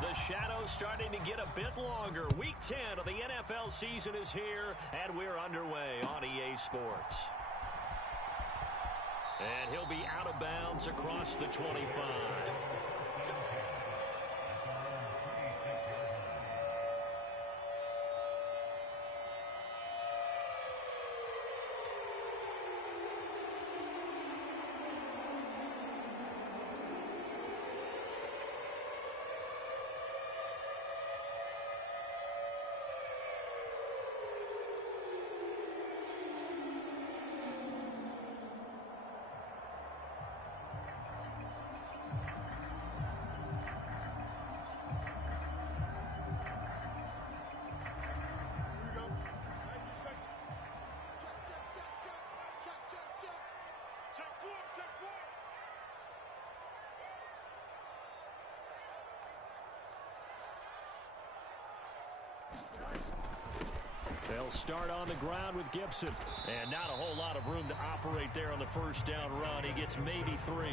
The shadow's starting to get a bit longer. Week 10 of the NFL season is here, and we're underway on EA Sports. And he'll be out of bounds across the 25. They'll start on the ground with Gibson. And not a whole lot of room to operate there on the first down run. He gets maybe 3.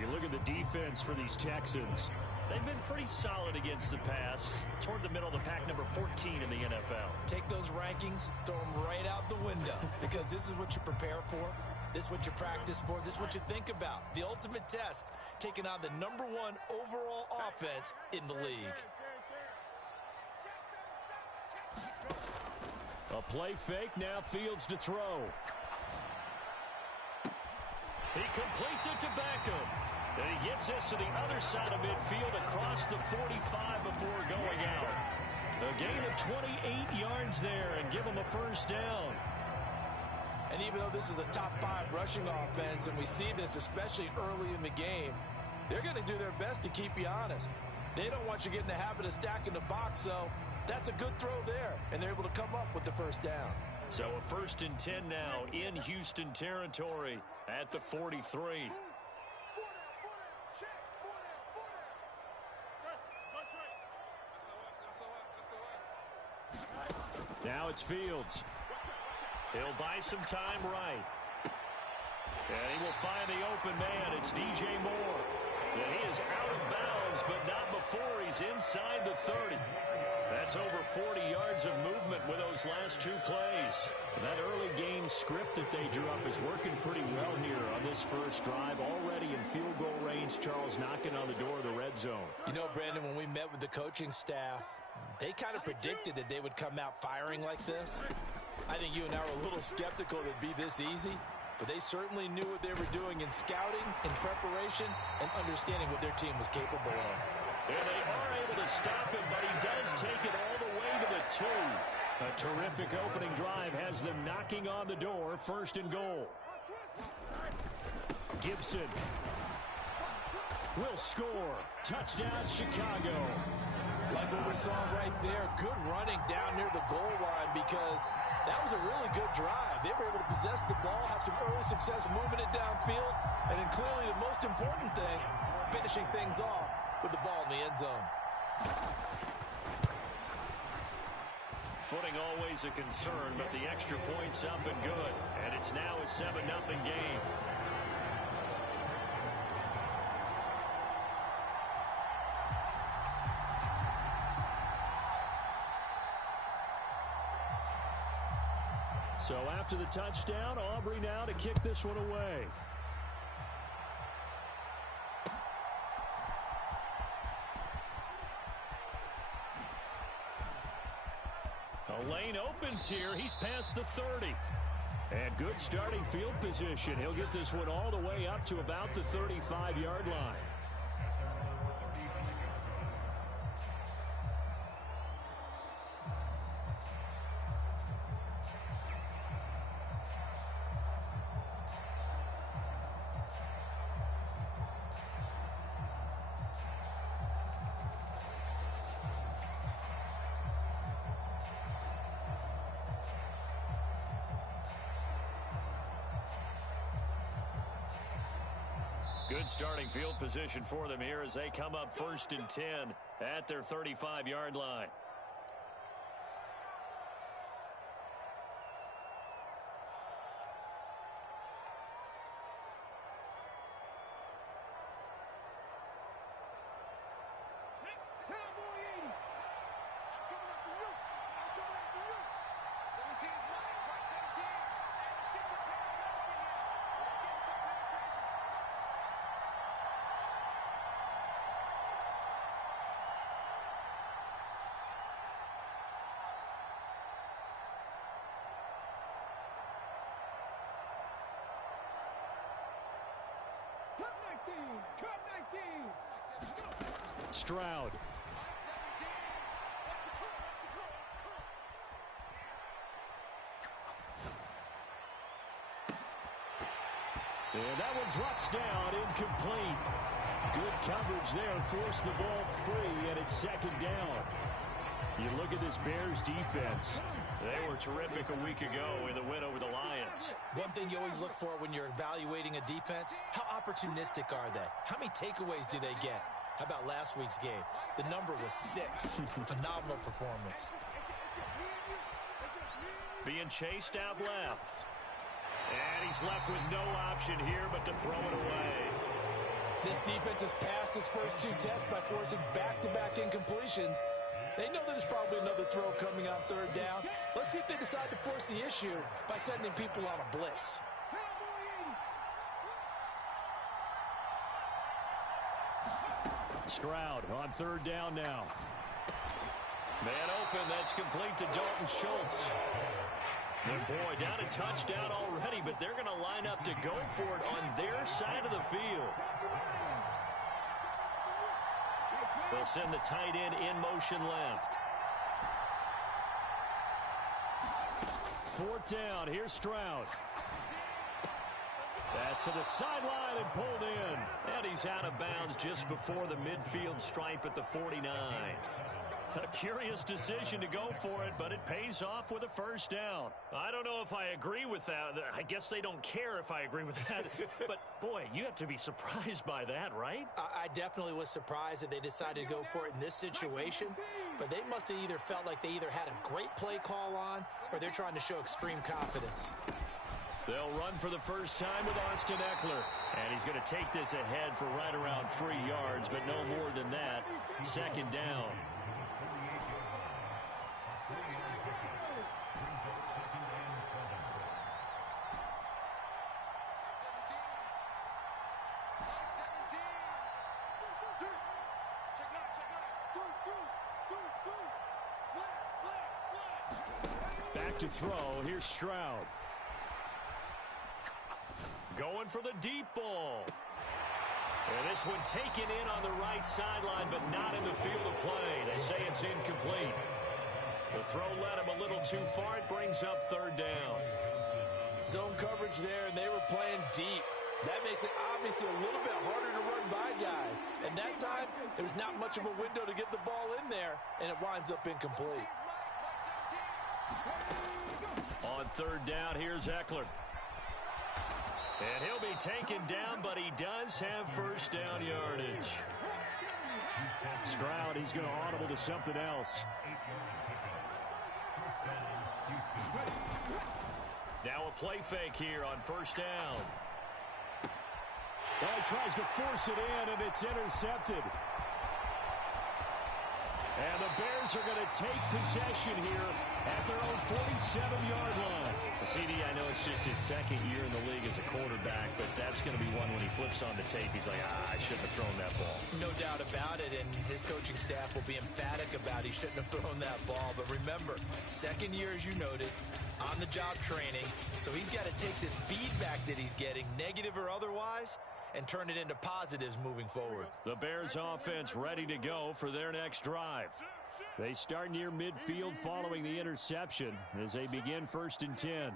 You look at the defense for these Texans. They've been pretty solid against the pass. Toward the middle of the pack, number 14 in the NFL. Take those rankings, throw them right out the window. Because this is what you prepare for. This is what you practice for. This is what you think about. The ultimate test, taking on the #1 overall offense in the league. A play fake, now Fields to throw. He completes it to Beckham. And he gets this to the other side of midfield across the 45 before going out. A gain of 28 yards there and give him a first down. And even though this is a top 5 rushing offense, and we see this especially early in the game, they're going to do their best to keep you honest. They don't want you getting the habit of stacking the box, so that's a good throw there, and they're able to come up with the first down. So a 1st and 10 now in Houston territory at the 43. Now it's Fields. He'll buy some time right. And he will find the open man. It's DJ Moore. And he is out of bounds, but not before he's inside the 30. That's over 40 yards of movement with those last 2 plays. That early game script that they drew up is working pretty well here on this first drive. Already in field goal range, Charles knocking on the door of the red zone. You know, Brandon, when we met with the coaching staff, they kind of predicted that they would come out firing like this. I think you and I were a little skeptical that it'd be this easy, but they certainly knew what they were doing in scouting, in preparation, and understanding what their team was capable of. And they are able to stop him, but he does take it all the way to the 2. A terrific opening drive has them knocking on the door, 1st and goal. Gibson will score. Touchdown, Chicago. Like what we saw right there, good running down near the goal line because that was a really good drive. They were able to possess the ball, have some early success moving it downfield, and then clearly the most important thing, finishing things off with the ball in the end zone. Footing always a concern, but the extra point's up and good. And it's now a 7-0 game. So after the touchdown, Aubrey now to kick this one away. A lane opens here. He's past the 30. And good starting field position. He'll get this one all the way up to about the 35-yard line. Good starting field position for them here as they come up 1st and 10 at their 35-yard line. Stroud. And that one drops down, incomplete. Good coverage there, forced the ball free, and it's second down. You look at this Bears defense. They were terrific a week ago in the win over the Lions. One thing you always look for when you're evaluating a defense, how opportunistic are they? How many takeaways do they get? How about last week's game? The number was 6. Phenomenal performance. Being chased out left. And he's left with no option here but to throw it away. This defense has passed its first 2 tests by forcing back-to-back incompletions. They know there's probably another throw coming on third down. Let's see if they decide to force the issue by sending people on a blitz. Stroud on third down now. Man open, that's complete to Dalton Schultz. And boy, down a touchdown already, but they're going to line up to go for it on their side of the field. They'll send the tight end in motion left. Fourth down, here's Stroud. Pass to the sideline and pulled in. And he's out of bounds just before the midfield stripe at the 49. A curious decision to go for it, but it pays off with a first down. I don't know if I agree with that. I guess they don't care if I agree with that. But, boy, you have to be surprised by that, right? I definitely was surprised that they decided to go for it in this situation. But they must have either felt like they either had a great play call on or they're trying to show extreme confidence. They'll run for the first time with Austin Ekeler. And he's going to take this ahead for right around 3 yards, but no more than that. Second down. Back to throw. Here's Stroud. Going for the deep ball. And this one taken in on the right sideline, but not in the field of play. They say it's incomplete. The throw led him a little too far. It brings up third down. Zone coverage there, and they were playing deep. That makes it obviously a little bit harder to run by guys. And that time, there was not much of a window to get the ball in there, and it winds up incomplete. On third down, here's Ekeler. And he'll be taken down, but he does have first down yardage. Stroud, he's going to audible to something else. Now a play fake here on first down. Well, he tries to force it in, and it's intercepted. And the Bears are going to take possession here at their own 47-yard line. CD, I know it's just his second year in the league as a quarterback, but that's going to be one when he flips on the tape. He's like, I shouldn't have thrown that ball. No doubt about it, and his coaching staff will be emphatic about he shouldn't have thrown that ball. But remember, second year, as you noted, on-the-job training. So he's got to take this feedback that he's getting, negative or otherwise, and turn it into positives moving forward. The Bears offense ready to go for their next drive. They start near midfield following the interception as they begin 1st and 10.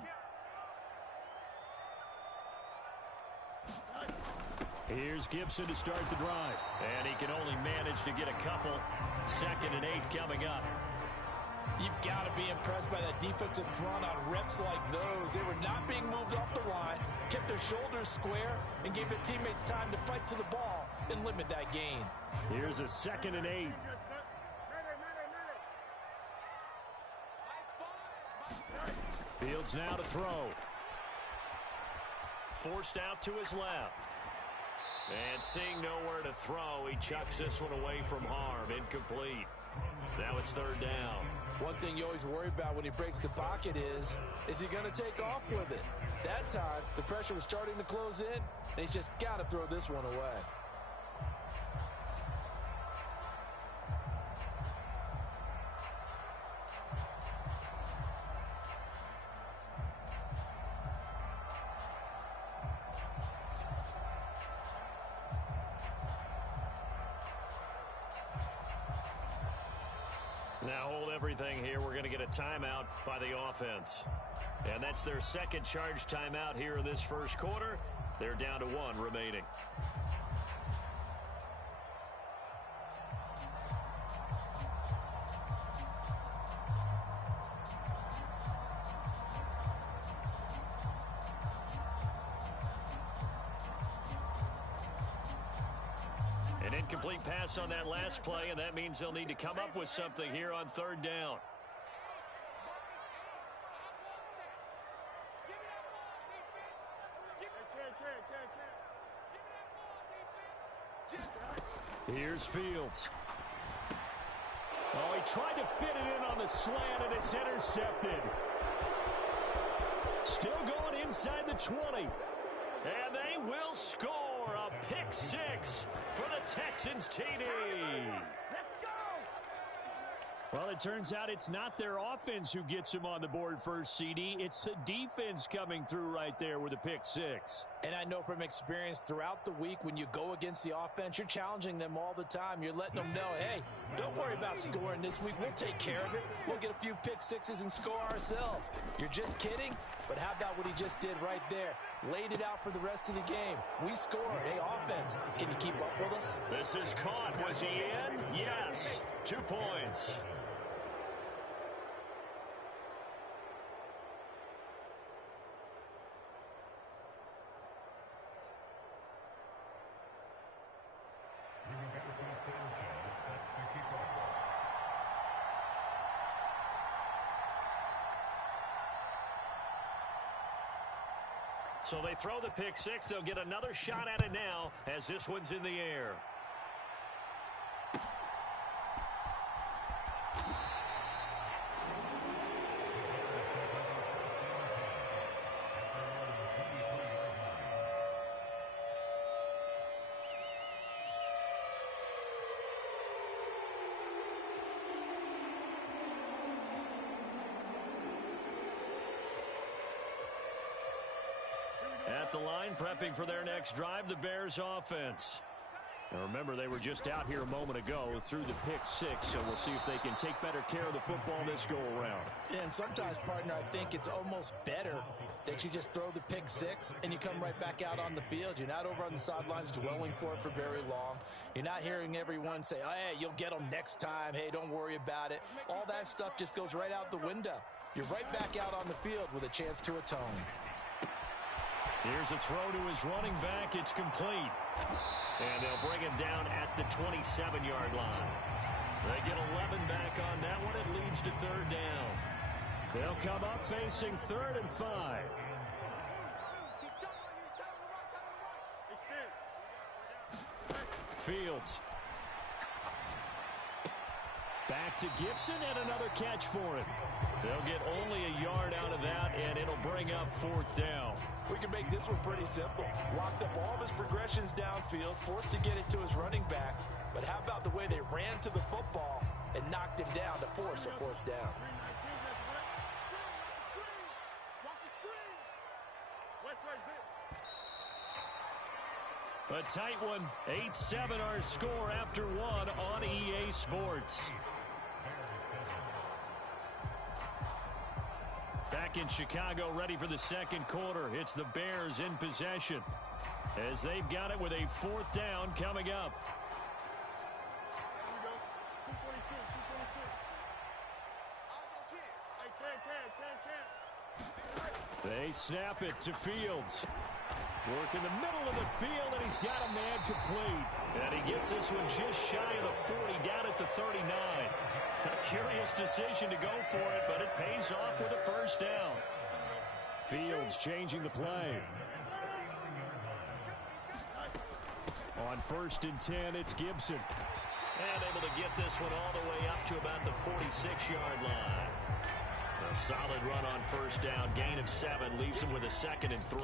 Here's Gibson to start the drive. And he can only manage to get a couple. 2nd and 8 coming up. You've got to be impressed by that defensive front on reps like those. They were not being moved off the line, kept their shoulders square, and gave their teammates time to fight to the ball and limit that gain. Here's a 2nd and 8. Fields now to throw. Forced out to his left. And seeing nowhere to throw, he chucks this one away from harm. Incomplete. Now it's 3rd down. One thing you always worry about when he breaks the pocket is he going to take off with it? That time, the pressure was starting to close in, and he's just got to throw this one away. Now hold everything here. We're going to get a timeout by the offense. And that's their second charge timeout here in this first quarter. They're down to 1 remaining. An incomplete pass on that last play, and that means they'll need to come up with something here on 3rd down. Here's Fields. Oh, he tried to fit it in on the slant, and it's intercepted. Still going inside the 20. And they will score a pick 6 for the Texans TD. Well, it turns out it's not their offense who gets him on the board first, CD. It's the defense coming through right there with a pick 6. And I know from experience throughout the week when you go against the offense, you're challenging them all the time. You're letting them know, hey, don't worry about scoring this week. We'll take care of it. We'll get a few pick 6s and score ourselves. You're just kidding? But how about what he just did right there? Laid it out for the rest of the game. We scored. Hey, offense, can you keep up with us? This is caught. Was he in? Yes. 2 points. So they throw the pick 6. They'll get another shot at it now as this one's in the air. At the line, prepping for their next drive, the Bears offense. Now remember, they were just out here a moment ago through the pick 6, so we'll see if they can take better care of the football this go-around. Yeah, and sometimes, partner, I think it's almost better that you just throw the pick 6 and you come right back out on the field. You're not over on the sidelines dwelling for it for very long. You're not hearing everyone say, oh, hey, you'll get them next time. Hey, don't worry about it. All that stuff just goes right out the window. You're right back out on the field with a chance to atone. Here's a throw to his running back. It's complete. And they'll bring him down at the 27-yard line. They get 11 back on that one. It leads to 3rd down. They'll come up facing 3rd and 5. Fields. Back to Gibson, and another catch for him. They'll get only a yard out of that, and it'll bring up 4th down. We can make this one pretty simple. Locked up all of his progressions downfield, forced to get it to his running back. But how about the way they ran to the football and knocked him down to force a 4th down? A tight one. 8-7 our score after 1 on EA Sports. Back in Chicago, ready for the second quarter. It's the Bears in possession as they've got it with a 4th down coming up. They snap it to Fields. Work in the middle of the field, and he's got a man complete. And he gets this one just shy of the 40, down at the 39. A curious decision to go for it, but it pays off with a 1st down. Fields changing the play. On 1st and 10, it's Gibson. And able to get this one all the way up to about the 46-yard line. A solid run on 1st down. Gain of 7 leaves him with a 2nd and 3.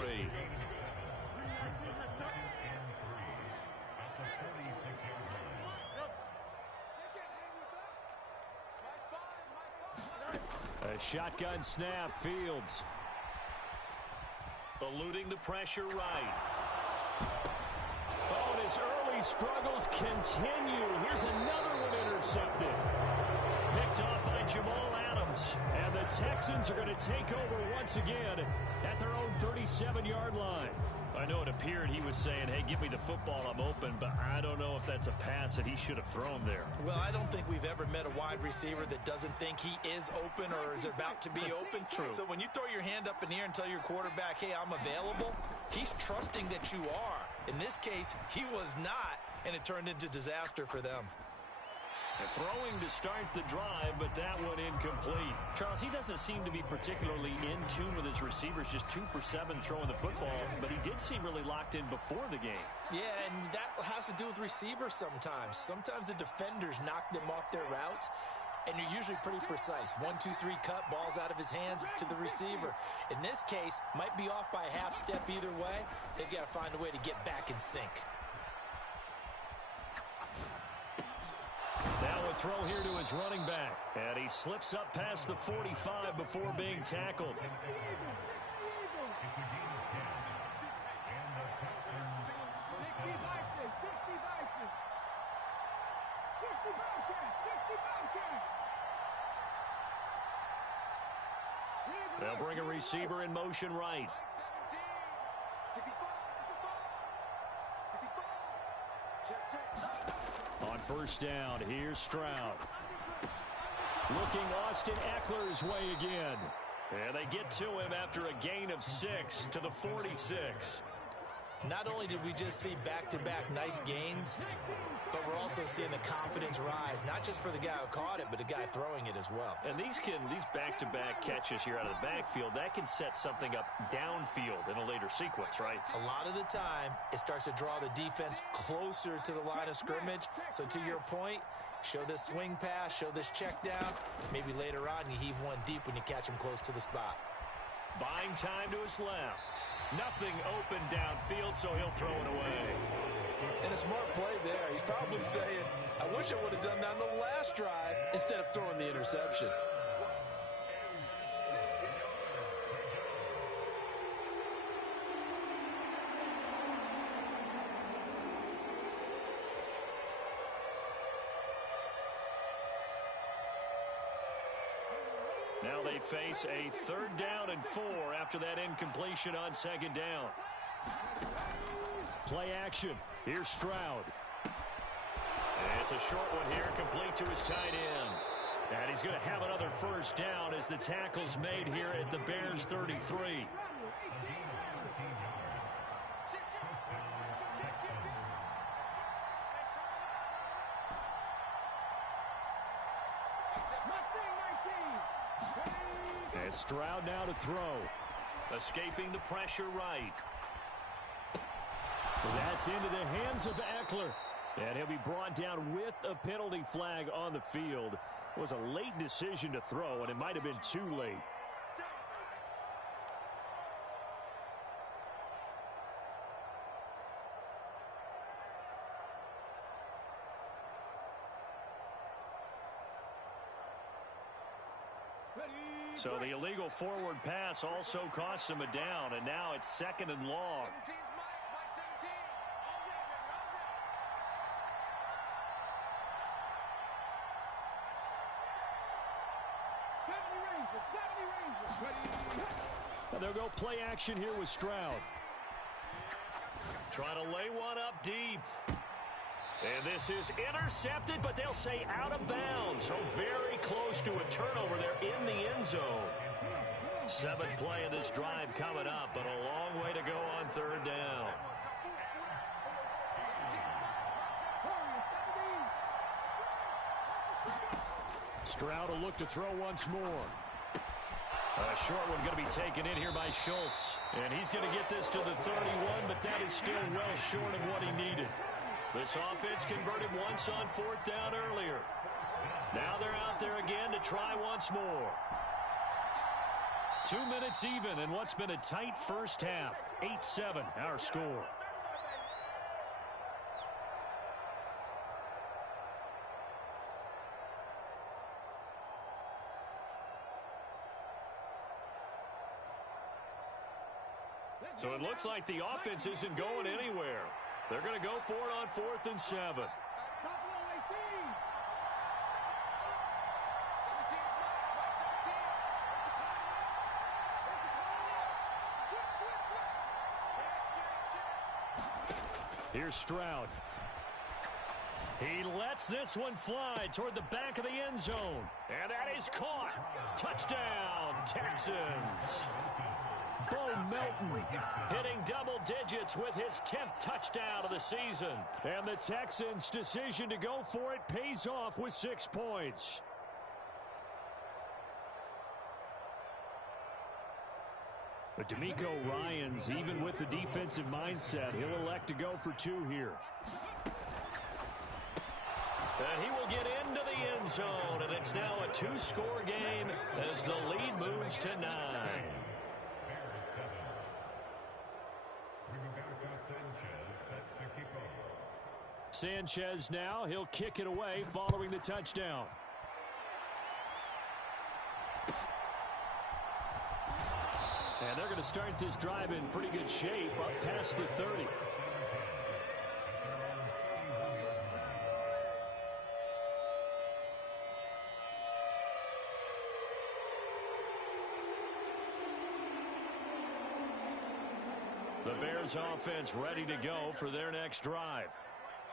A shotgun snap. Fields eluding the pressure right. Oh, and his early struggles continue. Here's another one intercepted. Picked off Jamal Adams. And the Texans are going to take over once again at their own 37-yard line. I know it appeared he was saying, hey, give me the football, I'm open, but I don't know if that's a pass that he should have thrown there. Well, I don't think we've ever met a wide receiver that doesn't think he is open or is about to be open. True. So when you throw your hand up in the air and tell your quarterback, hey, I'm available, he's trusting that you are. In this case, he was not, and it turned into disaster for them. Throwing to start the drive, but that one incomplete. Charles, he doesn't seem to be particularly in tune with his receivers, just 2 for 7 throwing the football, but he did seem really locked in before the game. Yeah, and that has to do with receivers sometimes. Sometimes the defenders knock them off their routes, and you're usually pretty precise. 1, 2, 3 cut, balls out of his hands to the receiver. In this case, might be off by a half step either way. They've got to find a way to get back in sync. Now a throw here to his running back. And he slips up past the 45 before being tackled. They'll bring a receiver in motion right. On first down, here's Stroud. Looking Austin Eckler's way again. And they get to him after a gain of 6 to the 46. Not only did we just see back-to-back nice gains, but we're also seeing the confidence rise, not just for the guy who caught it, but the guy throwing it as well. And these back-to-back catches here out of the backfield, that can set something up downfield in a later sequence, right? A lot of the time, it starts to draw the defense closer to the line of scrimmage. So to your point, show this swing pass, show this check down. Maybe later on you heave one deep when you catch him close to the spot. Buying time to his left. Nothing open downfield, so he'll throw it away. And a smart play there. He's probably saying, I wish I would have done that on the last drive instead of throwing the interception. Now they face a 3rd down and 4 after that incompletion on 2nd down. Play action. Here's Stroud. It's a short one here, complete to his tight end. And he's going to have another first down as the tackle's made here at the Bears 33. And Stroud now to throw. Escaping the pressure right. That's into the hands of Eckler. And he'll be brought down with a penalty flag on the field. It was a late decision to throw, and it might have been too late. So the illegal forward pass also cost him a down, and now it's 2nd and long. They'll go play action here with Stroud. Trying to lay one up deep. And this is intercepted, but they'll say out of bounds. So very close to a turnover there in the end zone. 7th play of this drive coming up, but a long way to go on 3rd down. Stroud will look to throw once more. A short one going to be taken in here by Schultz. And he's going to get this to the 31, but that is still well short of what he needed. This offense converted once on 4th down earlier. Now they're out there again to try once more. 2 minutes even in what's been a tight first half. 8-7 our score. So it looks like the offense isn't going anywhere. They're going to go for it on 4th and 7. Here's Stroud. He lets this one fly toward the back of the end zone. And that is caught. Touchdown, Texans. Bo Melton hitting double digits with his 10th touchdown of the season. And the Texans' decision to go for it pays off with 6 points. But D'Amico Ryans, even with the defensive mindset, he'll elect to go for 2 here. And he will get into the end zone, and it's now a 2-score game as the lead moves to 9. Sanchez now, he'll kick it away following the touchdown. And they're going to start this drive in pretty good shape up past the 30. The Bears offense ready to go for their next drive.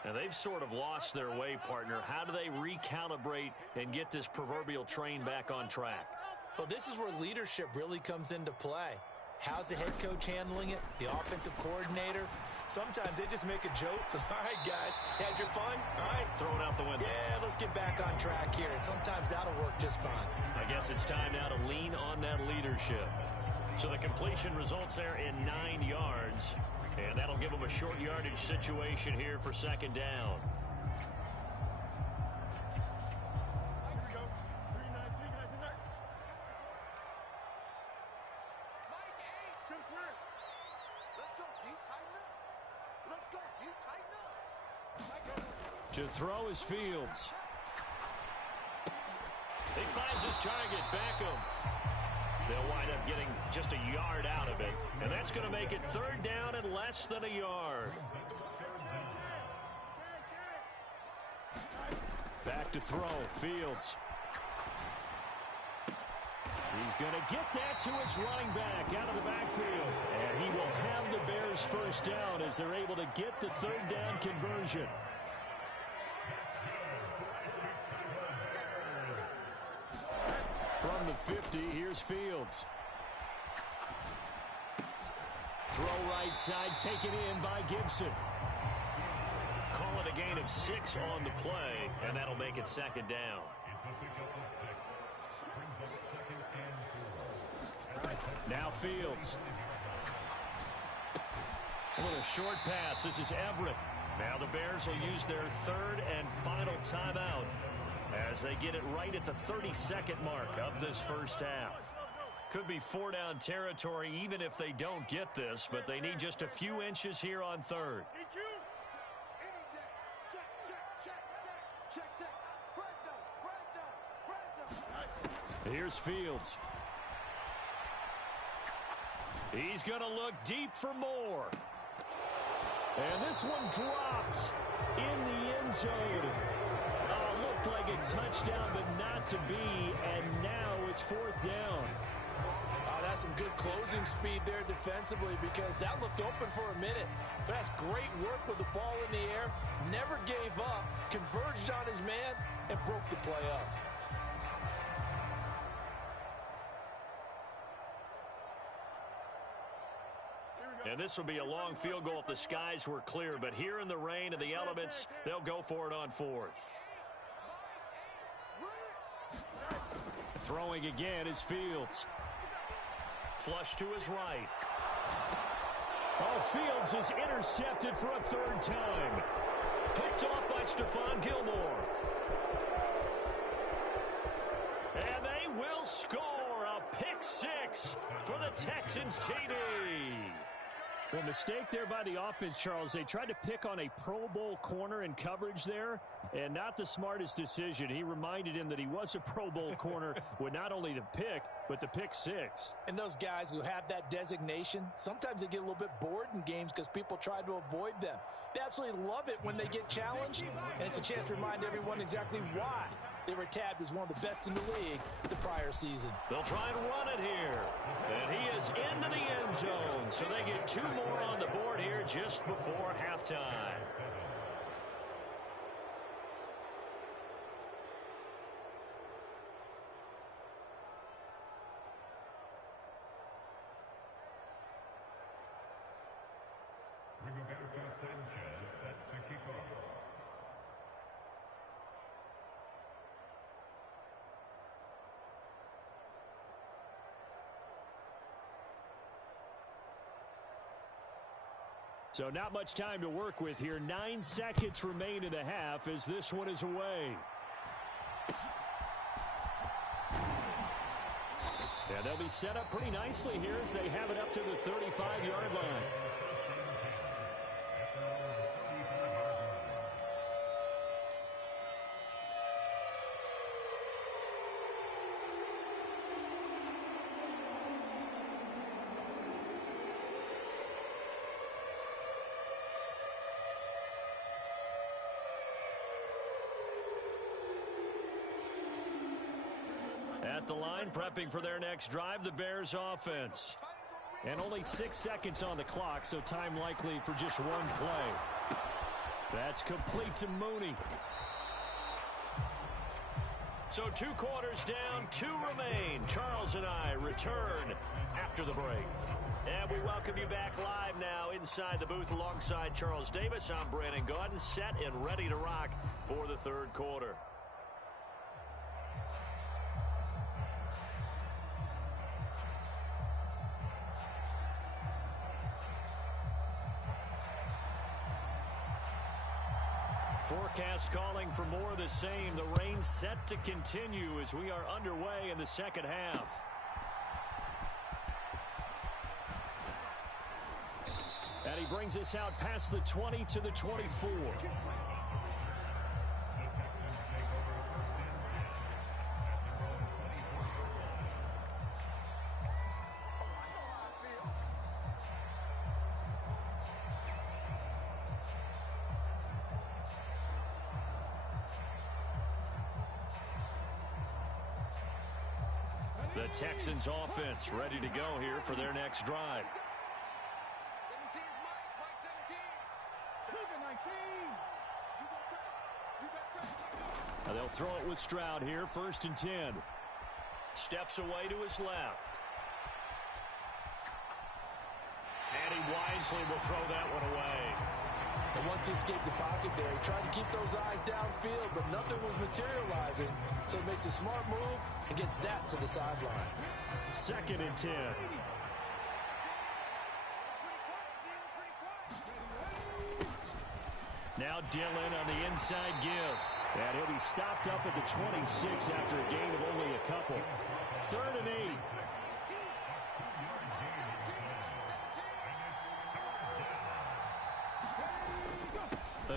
And they've sort of lost their way, partner. How do they recalibrate and get this proverbial train back on track? Well, this is where leadership really comes into play. How's the head coach handling it? The offensive coordinator? Sometimes they just make a joke. All right, guys, had your fun? All right. Throw it out the window. Yeah, let's get back on track here. And sometimes that'll work just fine. I guess it's time now to lean on that leadership. So the completion results there in 9 yards. And that'll give them a short yardage situation here for 2nd down. To throw is Fields. He finds his target, Beckham. They'll wind up getting just a yard out of it. And that's going to make it 3rd down and less than a yard. Back to throw, Fields. He's going to get that to his running back out of the backfield. And he will have the Bears 1st down as they're able to get the 3rd down conversion. From the 50, here's Fields. Throw right side, taken in by Gibson. Call it a gain of 6 on the play, and that'll make it 2nd down. Now Fields. With a short pass, this is Everett. Now the Bears will use their 3rd and final timeout as they get it right at the 32nd mark of this 1st half. Could be 4-down territory even if they don't get this, but they need just a few inches here on 3rd. Here's Fields. He's going to look deep for more. And this one dropped in the end zone. Looked like a touchdown, but not to be. And now it's 4th down. Oh, that's some good closing speed there defensively because that looked open for a minute. But that's great work with the ball in the air. Never gave up, converged on his man, and broke the play up. And this will be a long field goal if the skies were clear. But here in the rain and the elements, they'll go for it on 4th. Throwing again is Fields. Flush to his right. Oh, Fields is intercepted for a 3rd time. Picked off by Stephon Gilmore. And they will score a pick 6 for the Texans TD. Well, mistake there by the offense, Charles. They tried to pick on a Pro Bowl corner in coverage there, and not the smartest decision. He reminded him that he was a Pro Bowl corner with not only the pick, but the pick 6. And those guys who have that designation, sometimes they get a little bit bored in games because people try to avoid them. They absolutely love it when they get challenged, and it's a chance to remind everyone exactly why they were tabbed as one of the best in the league the prior season. They'll try and run it here. And he is into the end zone. So they get 2 more on the board here just before halftime. Rigoberto Sanchez set to kick off. So not much time to work with here. 9 seconds remain in the half as this one is away. And they'll be set up pretty nicely here as they have it up to the 35-yard line. At the line, prepping for their next drive, the Bears offense. And only 6 seconds on the clock, so time likely for just one play. That's complete to Mooney. So 2 quarters down, 2 remain. Charles and I return after the break. And we welcome you back live now inside the booth alongside Charles Davis. I'm Brandon Gaudin, set and ready to rock for the 3rd quarter. Forecast calling for more of the same. The rain set to continue as we are underway in the 2nd half. And he brings us out past the 20 to the 24. The Texans offense ready to go here for their next drive. Now they'll throw it with Stroud here, 1st and 10. Steps away to his left. And he wisely will throw that one away. And once he escaped the pocket there, he tried to keep those eyes downfield, but nothing was materializing. So he makes a smart move and gets that to the sideline. 2nd and 10. Now Dillon on the inside give. And he'll be stopped up at the 26 after a gain of only a couple. 3rd and 8.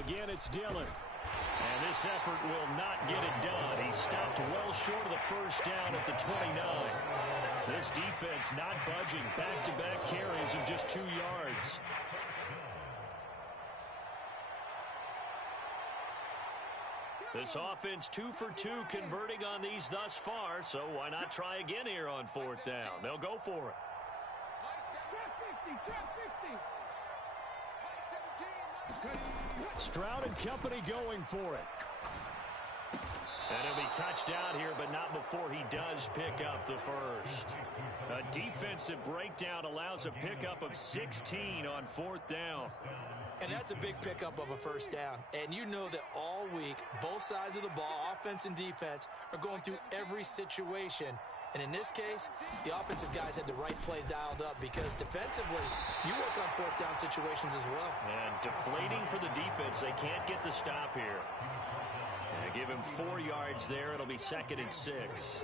Again, it's Dillon. And this effort will not get it done. He stopped well short of the 1st down at the 29. This defense not budging. Back-to-back carries of just 2 yards. This offense 2 for 2 converting on these thus far, so why not try again here on 4th down? They'll go for it. Stroud and company going for it. And he'll be touched out here, but not before he does pick up the 1st. A defensive breakdown allows a pickup of 16 on 4th down. And that's a big pickup of a 1st down. And you know that all week, both sides of the ball, offense and defense, are going through every situation. And in this case, the offensive guys had the right play dialed up because defensively, you work on 4th down situations as well. And deflating for the defense. They can't get the stop here. And give him 4 yards there. It'll be 2nd and 6.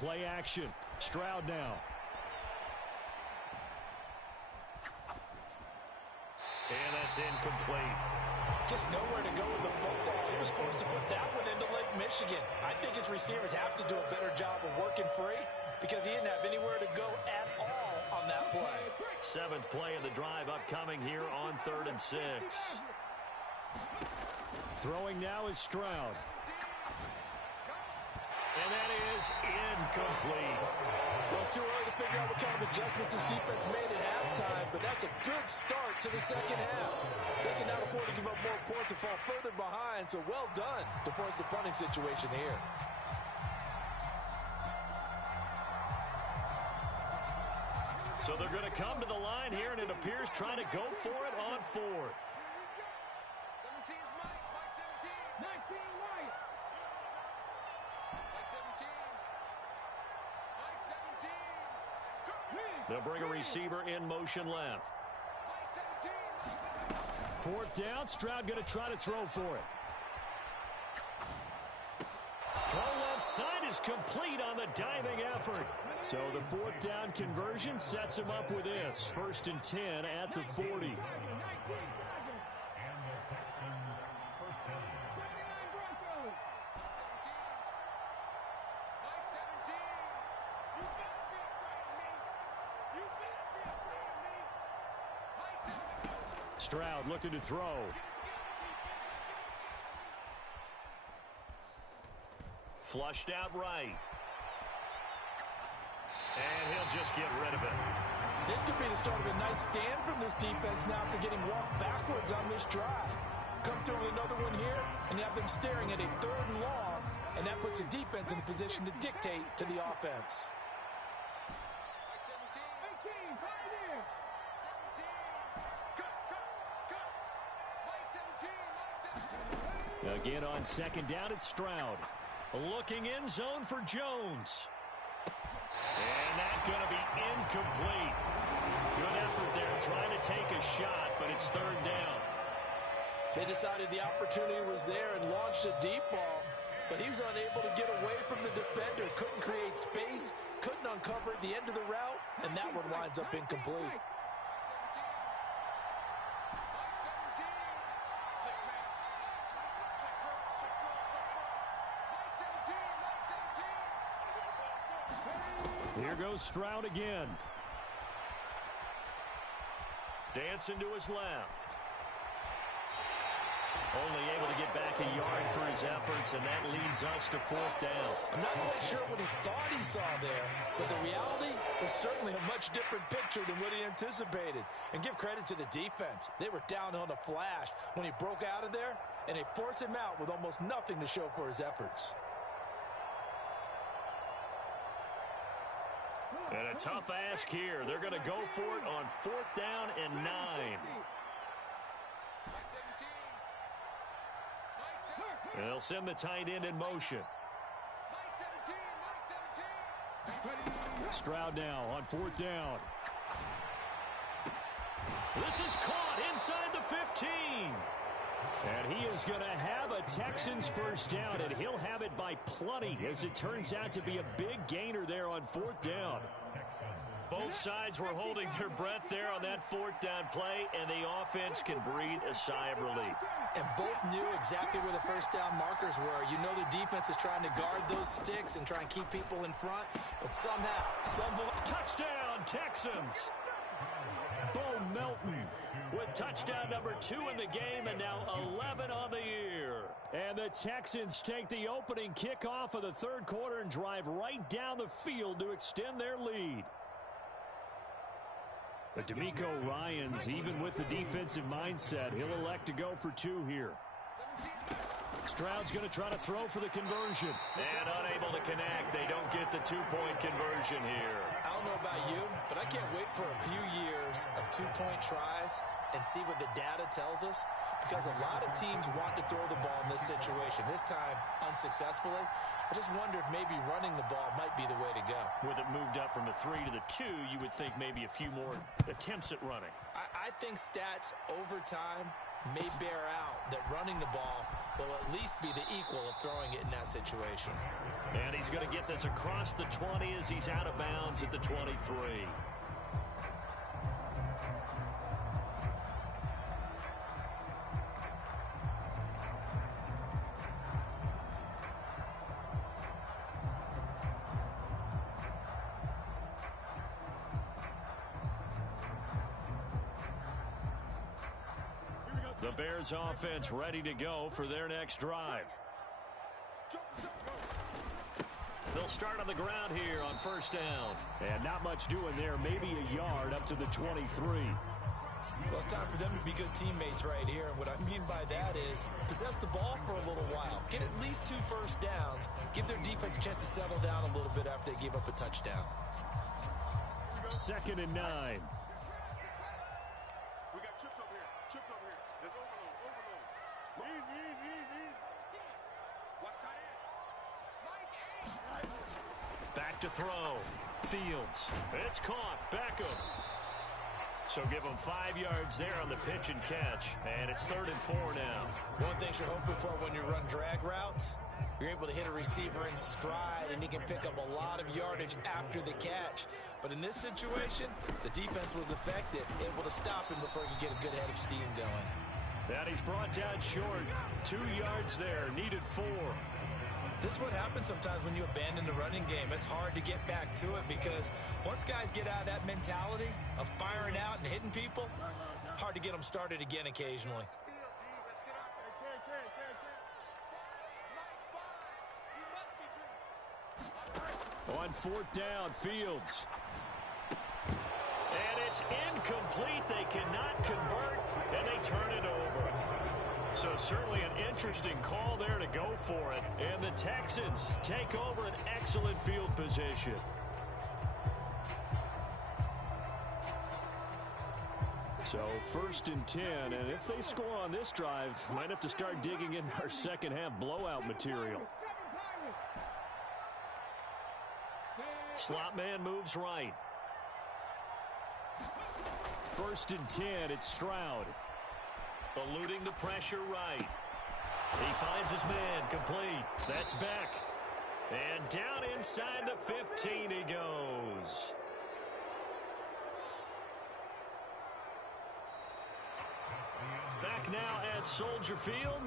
Play action. Stroud now. And that's incomplete. Just nowhere to go with the football. He was forced to put that one into Lake Michigan. Michigan. I think his receivers have to do a better job of working free because he didn't have anywhere to go at all on that play. 7th play of the drive upcoming here on 3rd and 6. Throwing now is Stroud. And that is incomplete. Well, it's too early to figure out what kind of adjustments this defense made at halftime, but that's a good start to the second half. They can now afford to give up more points and fall further behind, so well done to force the punting situation here. So they're going to come to the line here, and it appears trying to go for it on 4th. 17's Mike 17. 19 White. Mike 17. Mike 17. They'll bring a receiver in motion left. Mike 17. 4th down. Stroud going to try to throw for it. Throw left side is complete on the diving effort. So the 4th down conversion sets him up with this. 1st and 10 at the 40. And the Texans first down. Mike 17. You better be afraid of me. You better be afraid of me. Mike 17. Stroud looking to throw. Flushed out right. And he'll just get rid of it. This could be the start of a nice stand from this defense now after getting walked backwards on this drive. Come through with another one here, and you have them staring at a 3rd and long, and that puts the defense in a position to dictate to the offense. Mike 17. 18. Pioneer. 17. Cut. Mike 17. Mike 17. Again on 2nd down, it's Stroud. Looking in zone for Jones. And that's going to be incomplete. Good effort there trying to take a shot, but it's 3rd down. They decided the opportunity was there and launched a deep ball, but he was unable to get away from the defender, couldn't create space, couldn't uncover at the end of the route, and that one winds up incomplete. Mike 17. 6-man. Check cross. Mike 17. Mike 17. Here goes Stroud again. Dancing to his left. Only able to get back a yard for his efforts, and that leads us to 4th down. I'm not quite sure what he thought he saw there, but the reality was certainly a much different picture than what he anticipated. And give credit to the defense. They were down on a flash when he broke out of there, and they forced him out with almost nothing to show for his efforts. And a tough ask here. They're going to go for it on 4th down and 9. Mike 17. Mike 17. And they'll send the tight end in motion. Mike 17. Mike 17. Stroud now on 4th down. This is caught inside the 15. And he is going to have a Texans first down, and he'll have it by plenty, as it turns out to be a big gainer there on 4th down. Both sides were holding their breath there on that 4th down play, and the offense can breathe a sigh of relief. And both knew exactly where the first down markers were. You know the defense is trying to guard those sticks and try and keep people in front, but somehow, touchdown, Texans! Bo Melton with touchdown number 2 in the game, and now 11 on the year. And the Texans take the opening kickoff of the 3rd quarter and drive right down the field to extend their lead. But DeMeco Ryans, even with the defensive mindset, he'll elect to go for 2 here. Stroud's going to try to throw for the conversion. And unable to connect. They don't get the 2-point conversion here. I don't know about you, but I can't wait for a few years of 2-point tries and see what the data tells us, because a lot of teams want to throw the ball in this situation. This time, unsuccessfully. I just wonder if maybe running the ball might be the way to go. With it moved up from the 3 to the 2, you would think maybe a few more attempts at running. I think stats over time may bear out that running the ball will at least be the equal of throwing it in that situation. And he's going to get this across the 20 as he's out of bounds at the 23. The Bears offense ready to go for their next drive. They'll start on the ground here on first down. And not much doing there, maybe a yard up to the 23. Well, it's time for them to be good teammates right here. And what I mean by that is possess the ball for a little while. Get at least 2 first downs. Give their defense a chance to settle down a little bit after they give up a touchdown. 2nd and 9. We got chips over here. Chips over here. There's overload. Easy. Watch tight end. Back to throw. Fields. It's caught. Beckham. So give them 5 yards there on the pitch and catch. And it's 3rd and 4 now. One thing you're hoping for when you run drag routes, you're able to hit a receiver in stride, and he can pick up a lot of yardage after the catch. But in this situation, the defense was effective, able to stop him before he could get a good head of steam going. And he's brought down short. 2 yards there, needed 4. This is what happens sometimes when you abandon the running game. It's hard to get back to it because once guys get out of that mentality of firing out and hitting people, hard to get them started again occasionally. On 4th down, Fields. And it's incomplete. They cannot convert, and they turn it over. So certainly an interesting call there to go for it. And the Texans take over an excellent field position. So 1st and 10, and if they score on this drive, might have to start digging in our second half blowout material. Slot man moves right. 1st and 10, it's Stroud. Eluding the pressure right. He finds his man complete. That's Beck. And down inside the 15 he goes. Back now at Soldier Field.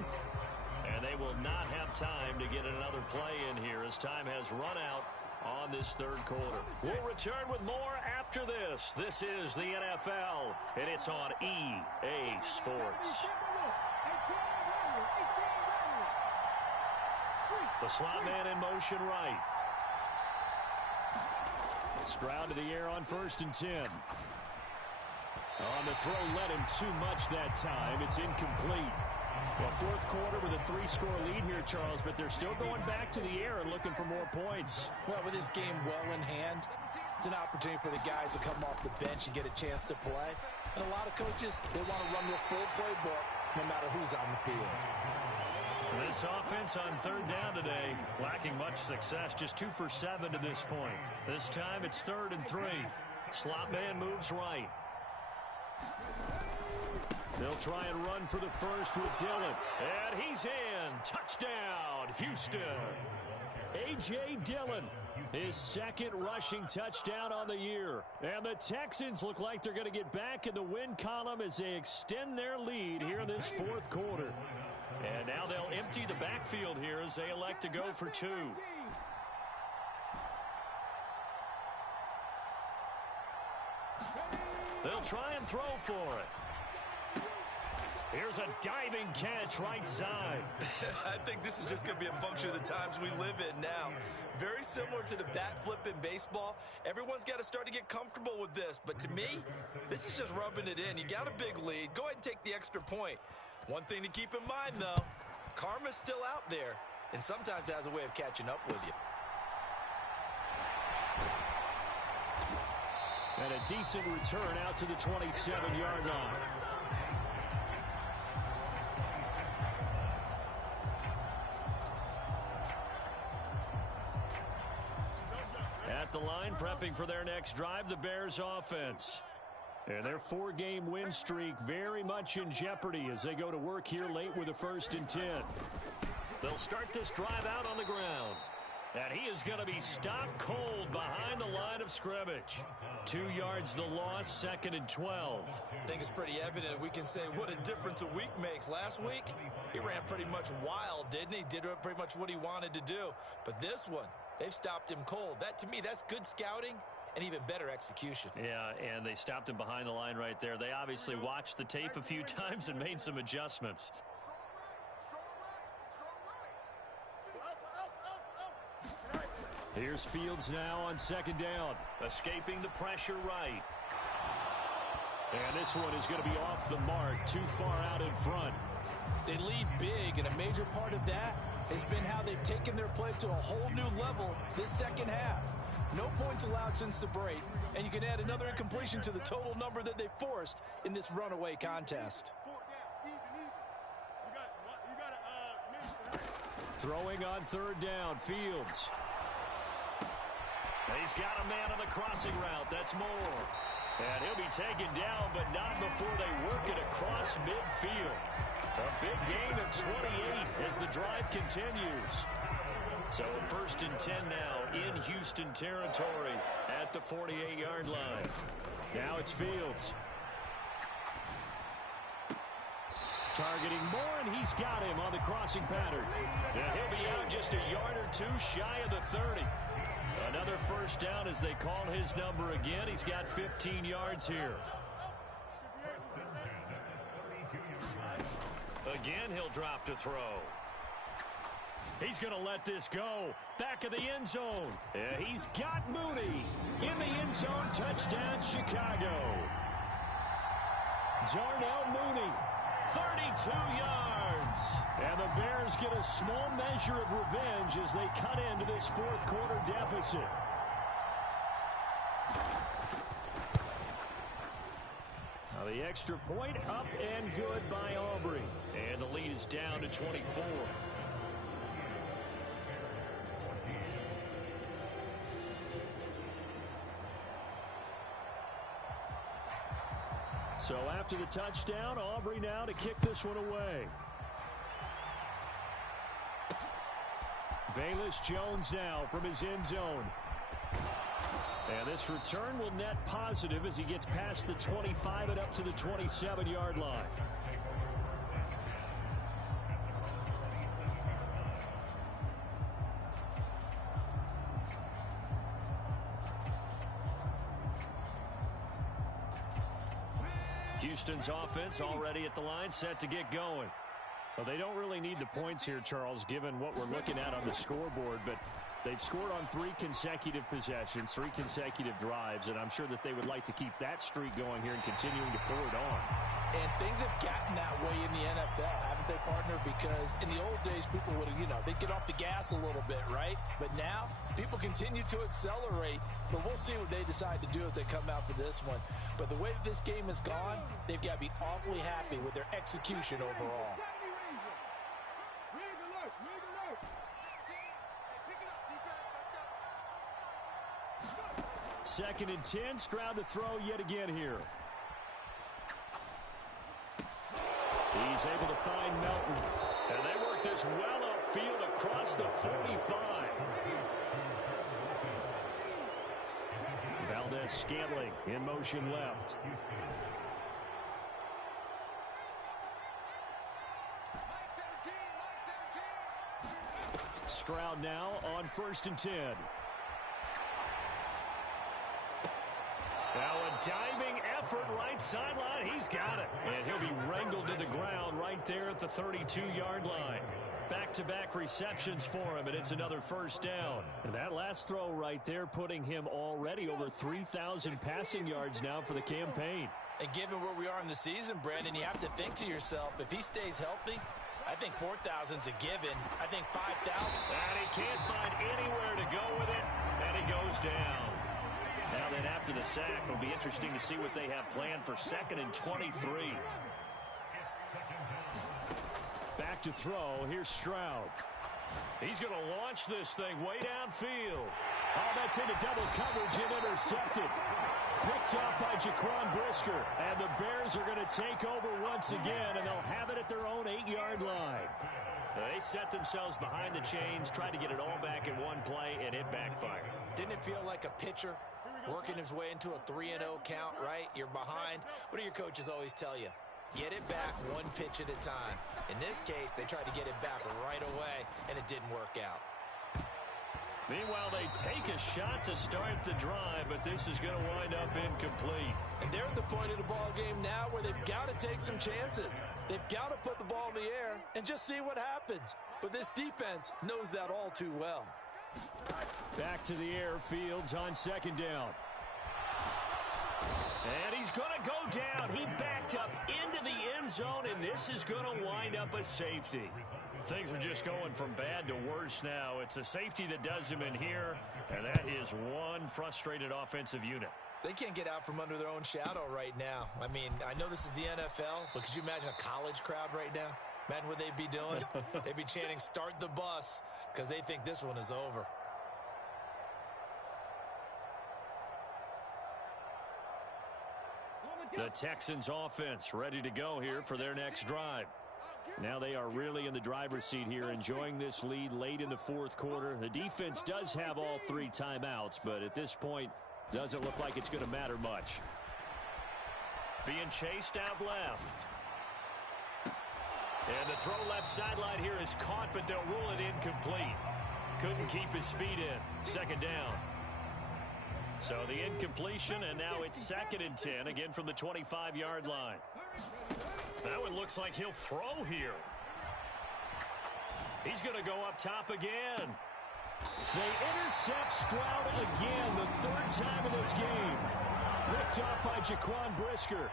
And they will not have time to get another play in here as time has run out on this 3rd quarter. We'll return with more after this. This is the NFL, and it's on EA Sports. The slot man in motion right. Stroud to the air on 1st and 10. On the throw, led him too much that time. It's incomplete. Well, 4th quarter with a 3-score lead here, Charles, but they're still going back to the air and looking for more points. Well, with this game well in hand, it's an opportunity for the guys to come off the bench and get a chance to play. And a lot of coaches, they want to run their full playbook no matter who's on the field. This offense on 3rd down today, lacking much success, just 2 for 7 to this point. This time it's 3rd and 3. Slot man moves right. They'll try and run for the first with Dillon. And he's in. Touchdown, Houston. A.J. Dillon, his 2nd rushing touchdown on the year. And the Texans look like they're going to get back in the win column as they extend their lead here in this 4th quarter. And now they'll empty the backfield here as they elect to go for 2. They'll try and throw for it. Here's a diving catch right side. I think this is just going to be a function of the times we live in now. Very similar to the bat flip in baseball. Everyone's got to start to get comfortable with this. But to me, this is just rubbing it in. You got a big lead. Go ahead and take the extra point. One thing to keep in mind, though, karma's still out there, and sometimes it has a way of catching up with you. And a decent return out to the 27-yard line. At the line, prepping for their next drive, the Bears offense. And their 4-game win streak very much in jeopardy as they go to work here late with a 1st and 10. They'll start this drive out on the ground. And he is going to be stopped cold behind the line of scrimmage. 2 yards the loss, 2nd and 12. I think it's pretty evident we can say what a difference a week makes. Last week, he ran pretty much wild, didn't he? Did pretty much what he wanted to do. But this one, they've stopped him cold. That, to me, that's good scouting and even better execution. Yeah, and they stopped him behind the line right there. They obviously watched the tape a few times and made some adjustments. Here's Fields now on second down. Escaping the pressure right. And this one is going to be off the mark, too far out in front. They lead big, and a major part of that has been how they've taken their play to a whole new level this second half. No points allowed since the break, and you can add another incompletion to the total number that they forced in this runaway contest. Throwing on third down, Fields. He's got a man on the crossing route. That's Moore. And he'll be taken down, but not before they work it across midfield. A big gain of 28 as the drive continues. So 1st and 10 now in Houston territory at the 48-yard line. Now it's Fields. Targeting Moore, and he's got him on the crossing pattern. And he'll be out just a yard or two shy of the 30. Another first down as they call his number again. He's got 15 yards here. Again, he'll drop to throw. He's going to let this go. Back of the end zone. He's got Mooney. In the end zone, touchdown Chicago. Darnell Mooney, 32 yards. And the Bears get a small measure of revenge as they cut into this fourth quarter deficit. Now the extra point up and good by Aubrey. And the lead is down to 24. So after the touchdown, Aubrey now to kick this one away. Velus Jones now from his end zone. And this return will net positive as he gets past the 25 and up to the 27-yard line. Houston's offense already at the line, set to get going. Well, they don't really need the points here, Charles, given what we're looking at on the scoreboard, but they've scored on 3 consecutive possessions, 3 consecutive drives, and I'm sure that they would like to keep that streak going here and continuing to pour it on. And things have gotten that way in the NFL, haven't they, partner? Because in the old days, people would have, they'd get off the gas a little bit, right? But now, people continue to accelerate, but we'll see what they decide to do as they come out for this one. But the way that this game has gone, they've got to be awfully happy with their execution overall. 2nd and 10, Stroud to throw yet again here. He's able to find Melton. And they work this well upfield across the 45. Valdez-Scantling in motion left. Stroud now on 1st and 10. Now a diving effort right sideline. He's got it. And he'll be wrangled to the ground right there at the 32-yard line. Back-to-back receptions for him, and it's another first down. And that last throw right there putting him already over 3,000 passing yards now for the campaign. And given where we are in the season, Brandon, you have to think to yourself, if he stays healthy, I think 4,000's a given. I think 5,000. And he can't find anywhere to go with it, and he goes down. Now then after the sack, it'll be interesting to see what they have planned for 2nd and 23. Back to throw. Here's Stroud. He's going to launch this thing way downfield. Oh, that's into double coverage and intercepted. Picked off by Jaquan Brisker. And the Bears are going to take over once again, and they'll have it at their own 8-yard line. They set themselves behind the chains, tried to get it all back in one play, and it backfired. Didn't it feel like a pitcher working his way into a 3-0 count, right? You're behind. What do your coaches always tell you? Get it back one pitch at a time. In this case, they tried to get it back right away, and it didn't work out. Meanwhile, they take a shot to start the drive, but this is going to wind up incomplete. And they're at the point of the ball game now where they've got to take some chances. They've got to put the ball in the air and just see what happens. But this defense knows that all too well. Back to the air, Fields on second down. And he's going to go down. He backed up into the end zone, and this is going to wind up a safety. Things are just going from bad to worse now. It's a safety that does him in here, and that is one frustrated offensive unit. They can't get out from under their own shadow right now. I mean, I know this is the NFL, but could you imagine a college crowd right now? Imagine what they'd be doing. They'd be chanting, "Start the bus," because they think this one is over. The Texans offense ready to go here for their next drive. Now they are really in the driver's seat here, enjoying this lead late in the fourth quarter. The defense does have all 3 timeouts, but at this point, doesn't look like it's going to matter much. Being chased out left. And the throw left sideline here is caught, but they'll rule it incomplete. Couldn't keep his feet in. Second down. So the incompletion, and now it's 2nd and 10, again from the 25-yard line. That one looks like he'll throw here. He's going to go up top again. They intercept Stroud again, the 3rd time in this game. Picked off by Jaquan Brisker.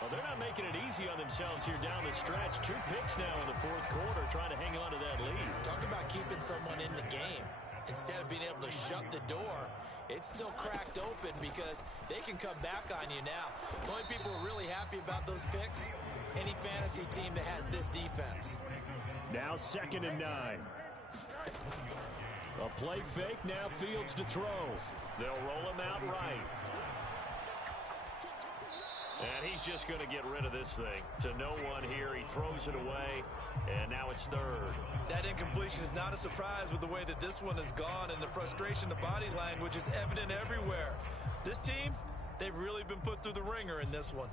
Well, they're not making it easy on themselves here down the stretch. 2 picks now in the fourth quarter, trying to hang on to that lead. Talk about keeping someone in the game. Instead of being able to shut the door, it's still cracked open because they can come back on you now. The only people who are really happy about those picks, any fantasy team that has this defense. Now 2nd and 9. A play fake, now Fields to throw. They'll roll him out right. And he's just going to get rid of this thing. To no one here, he throws it away, and now it's 3rd. That incompletion is not a surprise with the way that this one has gone, and the frustration, the body language is evident everywhere. This team, they've really been put through the ringer in this one.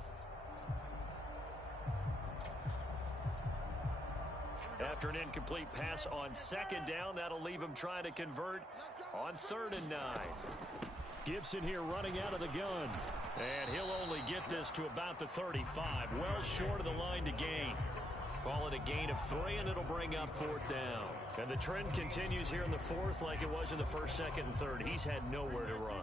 After an incomplete pass on 2nd down, that'll leave him trying to convert on 3rd and 9. Gibson here running out of the gun. And he'll only get this to about the 35. Well short of the line to gain. Call it a gain of 3, and it'll bring up 4th down. And the trend continues here in the 4th like it was in the 1st, 2nd, and 3rd. He's had nowhere to run.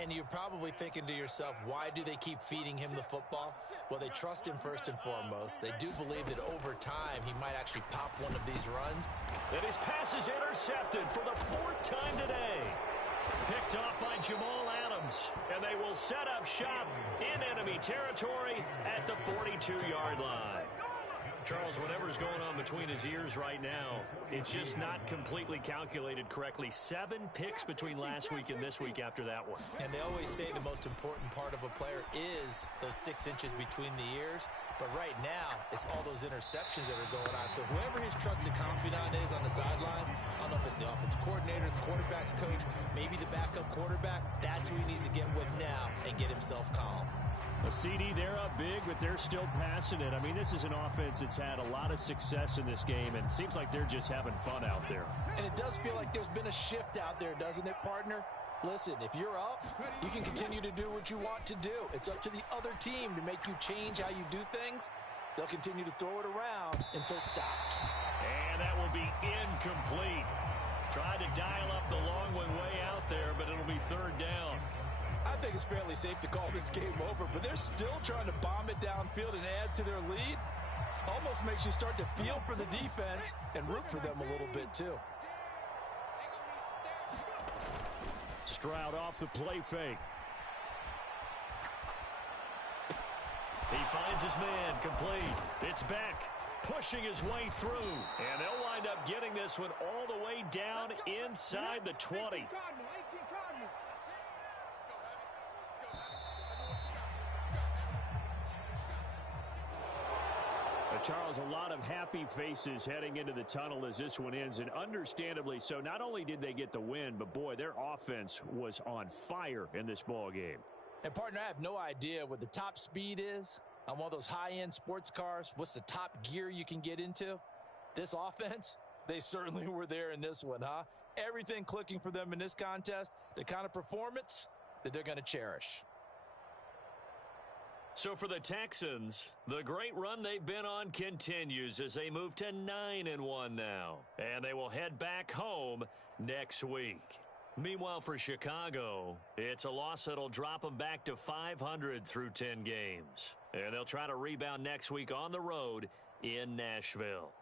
And you're probably thinking to yourself, why do they keep feeding him the football? Well, they trust him first and foremost. They do believe that over time he might actually pop one of these runs. And his pass is intercepted for the 4th time today. Picked off by Jamal Adams. And they will set up shop in enemy territory at the 42-yard line. Charles, whatever's going on between his ears right now, it's just not completely calculated correctly. 7 picks between last week and this week after that one. And they always say the most important part of a player is those 6 inches between the ears. But right now, it's all those interceptions that are going on. So whoever his trusted confidant is on the sidelines, I don't know if it's the offensive coordinator, the quarterback's coach, maybe the backup quarterback, that's who he needs to get with now and get himself calm. A CD, they're up big, but they're still passing it. I mean, this is an offense that's had a lot of success in this game, and it seems like they're just having fun out there. And it does feel like there's been a shift out there, doesn't it, partner? Listen, if you're up, you can continue to do what you want to do. It's up to the other team to make you change how you do things. They'll continue to throw it around until stopped. And that will be incomplete. Tried to dial up the long one way out there, but it'll be 3rd down. I think it's fairly safe to call this game over, but they're still trying to bomb it downfield and add to their lead. Almost makes you start to feel for the defense and root for them a little bit, too. Stroud off the play fake. He finds his man, complete. It's Beck, pushing his way through. And they'll wind up getting this one all the way down inside the 20. Charles, a lot of happy faces heading into the tunnel as this one ends, and understandably so. Not only did they get the win, but boy, their offense was on fire in this ball game. And partner, I have no idea what the top speed is on one of those high-end sports cars. What's the top gear you can get into? This offense, They certainly were there in this one, huh? Everything clicking for them in this contest, the kind of performance that they're going to cherish. So for the Texans, the great run they've been on continues as they move to 9-1 now. And they will head back home next week. Meanwhile, for Chicago, it's a loss that'll drop them back to 500 through 10 games. And they'll try to rebound next week on the road in Nashville.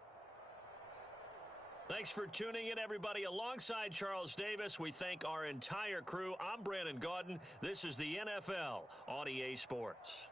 Thanks for tuning in, everybody. Alongside Charles Davis, we thank our entire crew. I'm Brandon Gaudin. This is the NFL on EA Sports.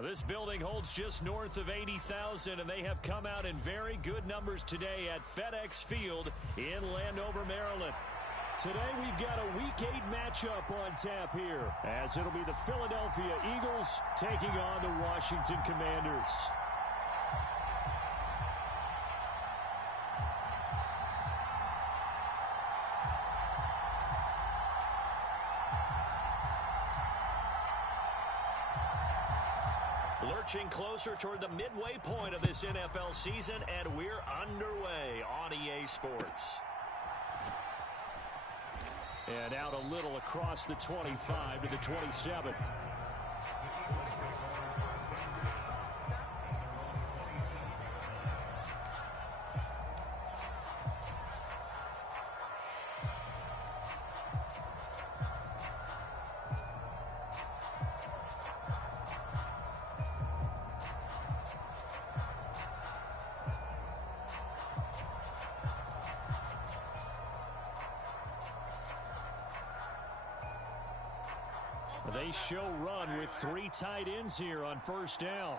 This building holds just north of 80,000, and they have come out in very good numbers today at FedEx Field in Landover, Maryland. Today we've got a Week 8 matchup on tap here, as it'll be the Philadelphia Eagles taking on the Washington Commanders. Lurching closer toward the midway point of this NFL season, and we're underway on EA Sports. And out a little across the 25 to the 27. They show run with 3 tight ends here on first down.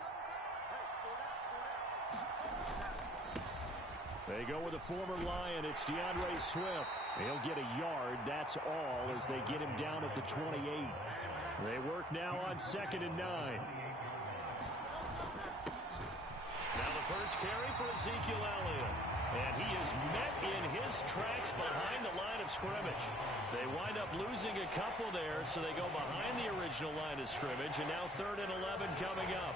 They go with a former Lion. It's DeAndre Swift. He'll get a yard. That's all as they get him down at the 28. They work now on 2nd and 9. Now the first carry for Ezekiel Elliott. And he is met in his tracks behind the line of scrimmage. They wind up losing a couple there, so they go behind the original line of scrimmage, and now 3rd and 11 coming up.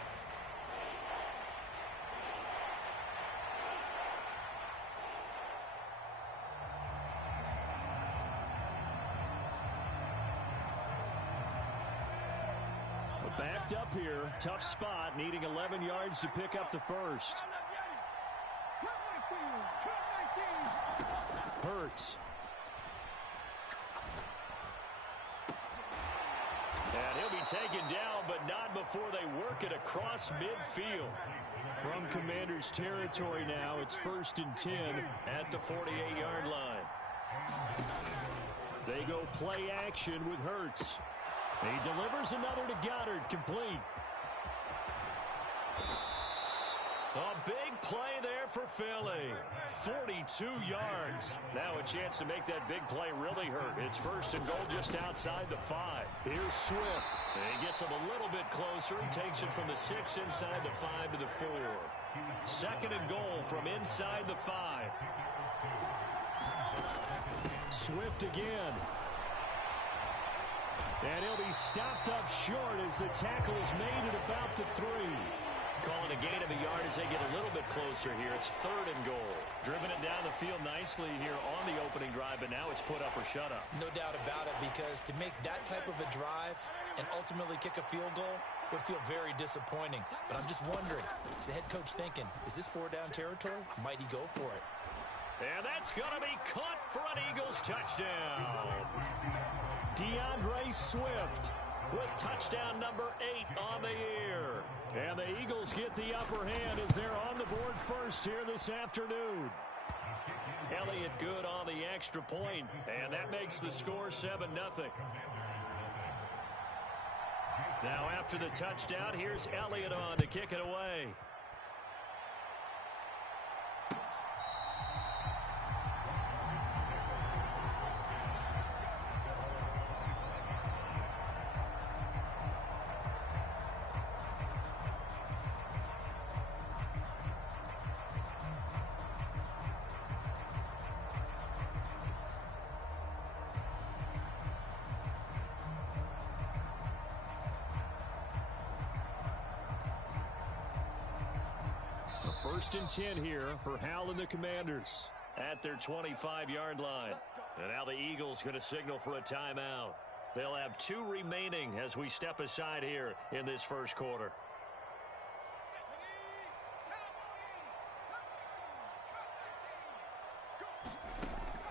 Backed up here, tough spot, needing 11 yards to pick up the first. Hurts. And he'll be taken down, but not before they work it across midfield. From Commanders territory now, it's 1st and 10 at the 48-yard line. They go play action with Hurts. He delivers another to Goddard, complete. A big play there for Philly. 42 yards. Now a chance to make that big play really hurt. It's 1st and goal just outside the 5. Here's Swift. And he gets him a little bit closer. He takes it from the 6 inside the 5 to the 4. 2nd and goal from inside the 5. Swift again. And he'll be stopped up short as the tackle is made at about the 3. Calling a gain of a yard as they get a little bit closer here. It's 3rd and goal. Driven it down the field nicely here on the opening drive, but now it's put up or shut up. No doubt about it, because to make that type of a drive and ultimately kick a field goal would feel very disappointing. But I'm just wondering, is the head coach thinking, is this 4-down territory? Might he go for it? And that's going to be caught for an Eagles touchdown. DeAndre Swift with touchdown number 8 on the year. And the Eagles get the upper hand as they're on the board first here this afternoon. Elliott good on the extra point, and that makes the score 7-0. Now after the touchdown, here's Elliott on to kick it away. First and 10 here for Hal and the Commanders at their 25-yard line. And now the Eagles going to signal for a timeout. They'll have 2 remaining as we step aside here in this first quarter.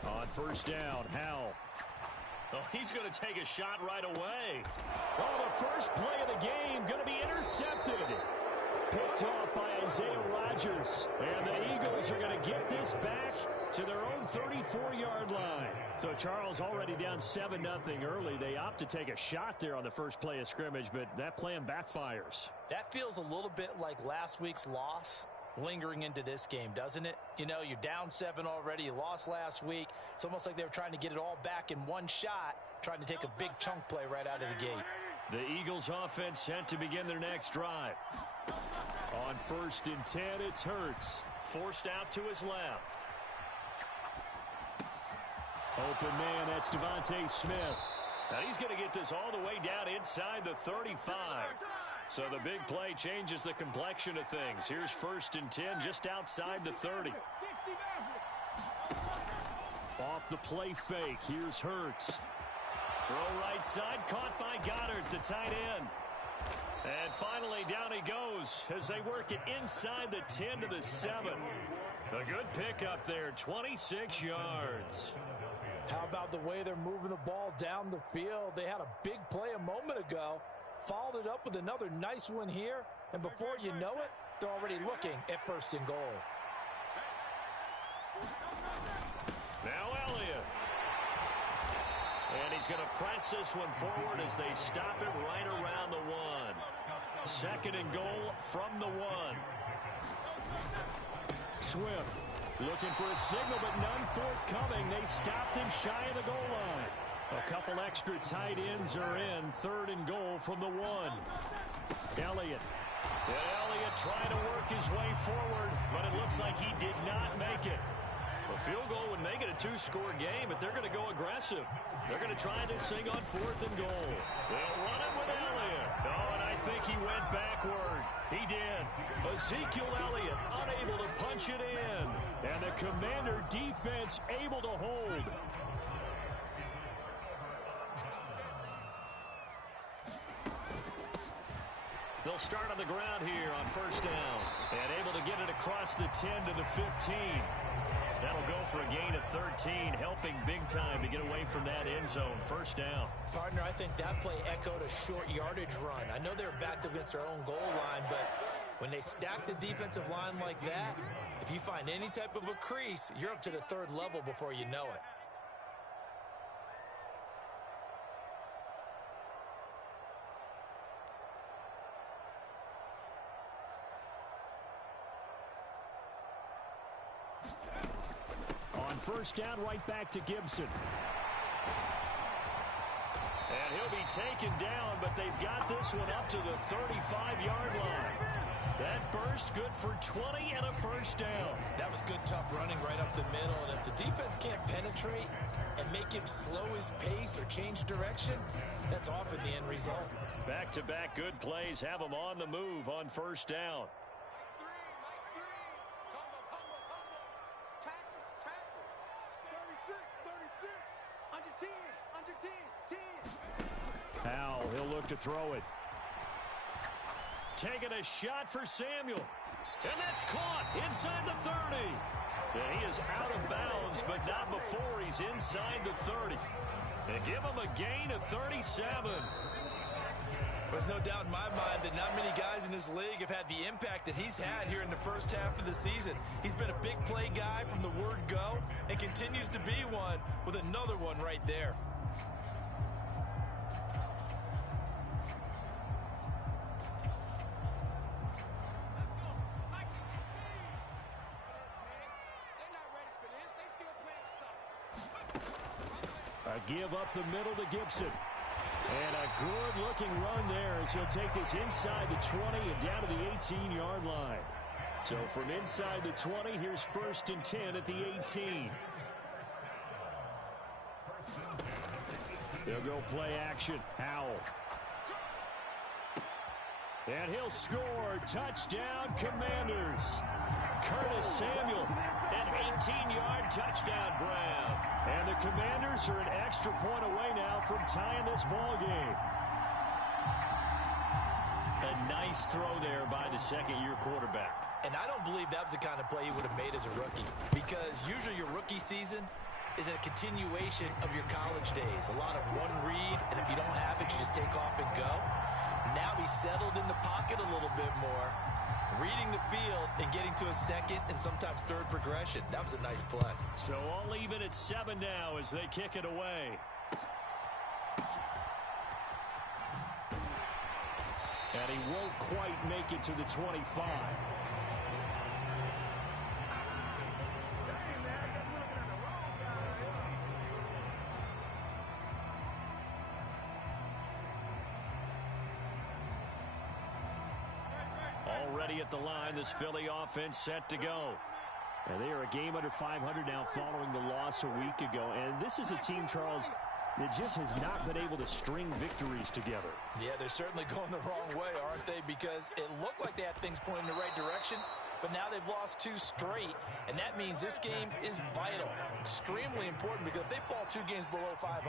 On first down, Hal. Oh, he's going to take a shot right away. Oh, the first play of the game going to be intercepted. Picked off by Isaiah Rodgers. And the Eagles are going to get this back to their own 34-yard line. So Charles already down 7-0 early. They opt to take a shot there on the first play of scrimmage, but that plan backfires. That feels a little bit like last week's loss lingering into this game, doesn't it? You know, you're down 7 already. You lost last week. It's almost like they were trying to get it all back in one shot, trying to take a big chunk play right out of the gate. The Eagles offense set to begin their next drive. On first and 10, it's Hurts. Forced out to his left. Open man, that's Devontae Smith. Now he's going to get this all the way down inside the 35. So the big play changes the complexion of things. Here's first and 10 just outside the 30. Off the play fake, here's Hurts. Throw right side, caught by Goddard, the tight end. And finally, down he goes as they work it inside the 10 to the 7. A good pickup there, 26 yards. How about the way they're moving the ball down the field? They had a big play a moment ago, followed it up with another nice one here, and before you know it, they're already looking at first and goal. Now Elliott. And he's going to press this one forward as they stop it right around the 1. Second and goal from the 1. Swift looking for a signal, but none forthcoming. They stopped him shy of the goal line. A couple extra tight ends are in. Third and goal from the 1. Elliott And Elliott trying to work his way forward, but it looks like he did not make it. A field goal would make it a two-score game, but they're going to go aggressive. They're going to try this thing on 4th and goal. They'll run it with Elliott. Oh, and I think he went backward. He did. Ezekiel Elliott unable to punch it in. And the Commander defense able to hold. They'll start on the ground here on 1st down. And able to get it across the 10 to the 15. That'll go for a gain of 13, helping big time to get away from that end zone. 1st down. Partner, I think that play echoed a short yardage run. I know they're backed up against their own goal line, but when they stack the defensive line like that, if you find any type of a crease, you're up to the 3rd level before you know it. On 1st down, right back to Gibson. And he'll be taken down, but they've got this one up to the 35-yard line. That burst good for 20 and a 1st down. That was good, tough running right up the middle. And if the defense can't penetrate and make him slow his pace or change direction, that's often the end result. Back-to-back good plays have them on the move on 1st down. Howell, he'll look to throw it. Taking a shot for Samuel. And that's caught inside the 30. And he is out of bounds, but not before he's inside the 30. And give him a gain of 37. There's no doubt in my mind that not many guys in this league have had the impact that he's had here in the 1st half of the season. He's been a big play guy from the word go and continues to be one with another one right there. A give up the middle to Gibson. And a good-looking run there as he'll take this inside the 20 and down to the 18-yard line. So from inside the 20, here's 1st and 10 at the 18. They'll go play action. Howell. And he'll score. Touchdown, Commanders. Curtis Samuel, an 18-yard touchdown grab. And the Commanders are an extra point away now from tying this ball game. A nice throw there by the 2nd-year quarterback. And I don't believe that was the kind of play he would have made as a rookie, because usually your rookie season is a continuation of your college days. A lot of one read, and if you don't have it, you just take off and go. Now he's settled in the pocket a little bit more, reading the field and getting to a 2nd and sometimes 3rd progression. That was a nice play. So all even at 7 now as they kick it away. And he won't quite make it to the 25. Already at the line, this Philly offense set to go. And they are a game under 500 now following the loss a week ago. And this is a team, Charles, that just has not been able to string victories together. Yeah, they're certainly going the wrong way, aren't they? Because it looked like they had things pointing in the right direction, but now they've lost 2 straight, and that means this game is vital, extremely important, because if they fall 2 games below 500,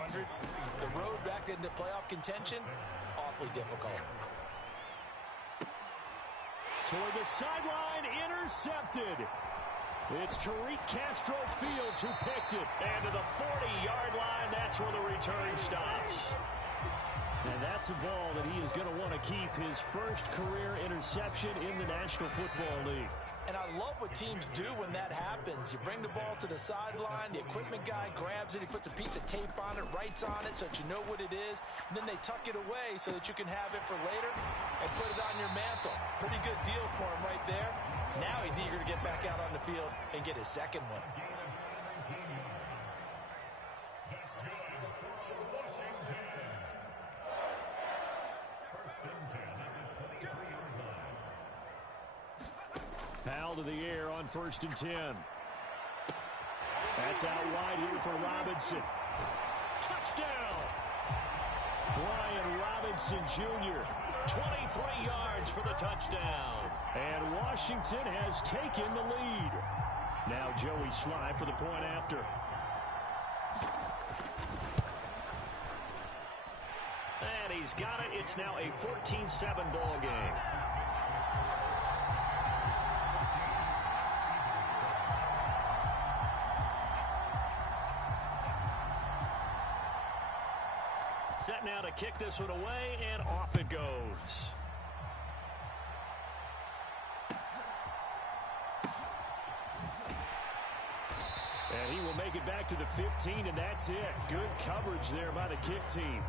the road back into playoff contention, awfully difficult. Toward the sideline, intercepted. It's Tariq Castro-Fields who picked it. And to the 40-yard line, that's where the return stops. And that's a ball that he is going to want to keep, his first career interception in the National Football League. And I love what teams do when that happens. You bring the ball to the sideline, the equipment guy grabs it, he puts a piece of tape on it, writes on it so that you know what it is, and then they tuck it away so that you can have it for later and put it on your mantle. Pretty good deal for him right there. Now he's eager to get back out on the field and get his 2nd one. ball to the air on 1st and 10. That's out wide here for Robinson. Touchdown! Brian Robinson Jr., 23 yards for the touchdown. And Washington has taken the lead. Now Joey Sly for the point after. And he's got it. It's now a 14-7 ball game. Set now to kick this one away, and off it goes. And he will make it back to the 15, and that's it. Good coverage there by the kick team.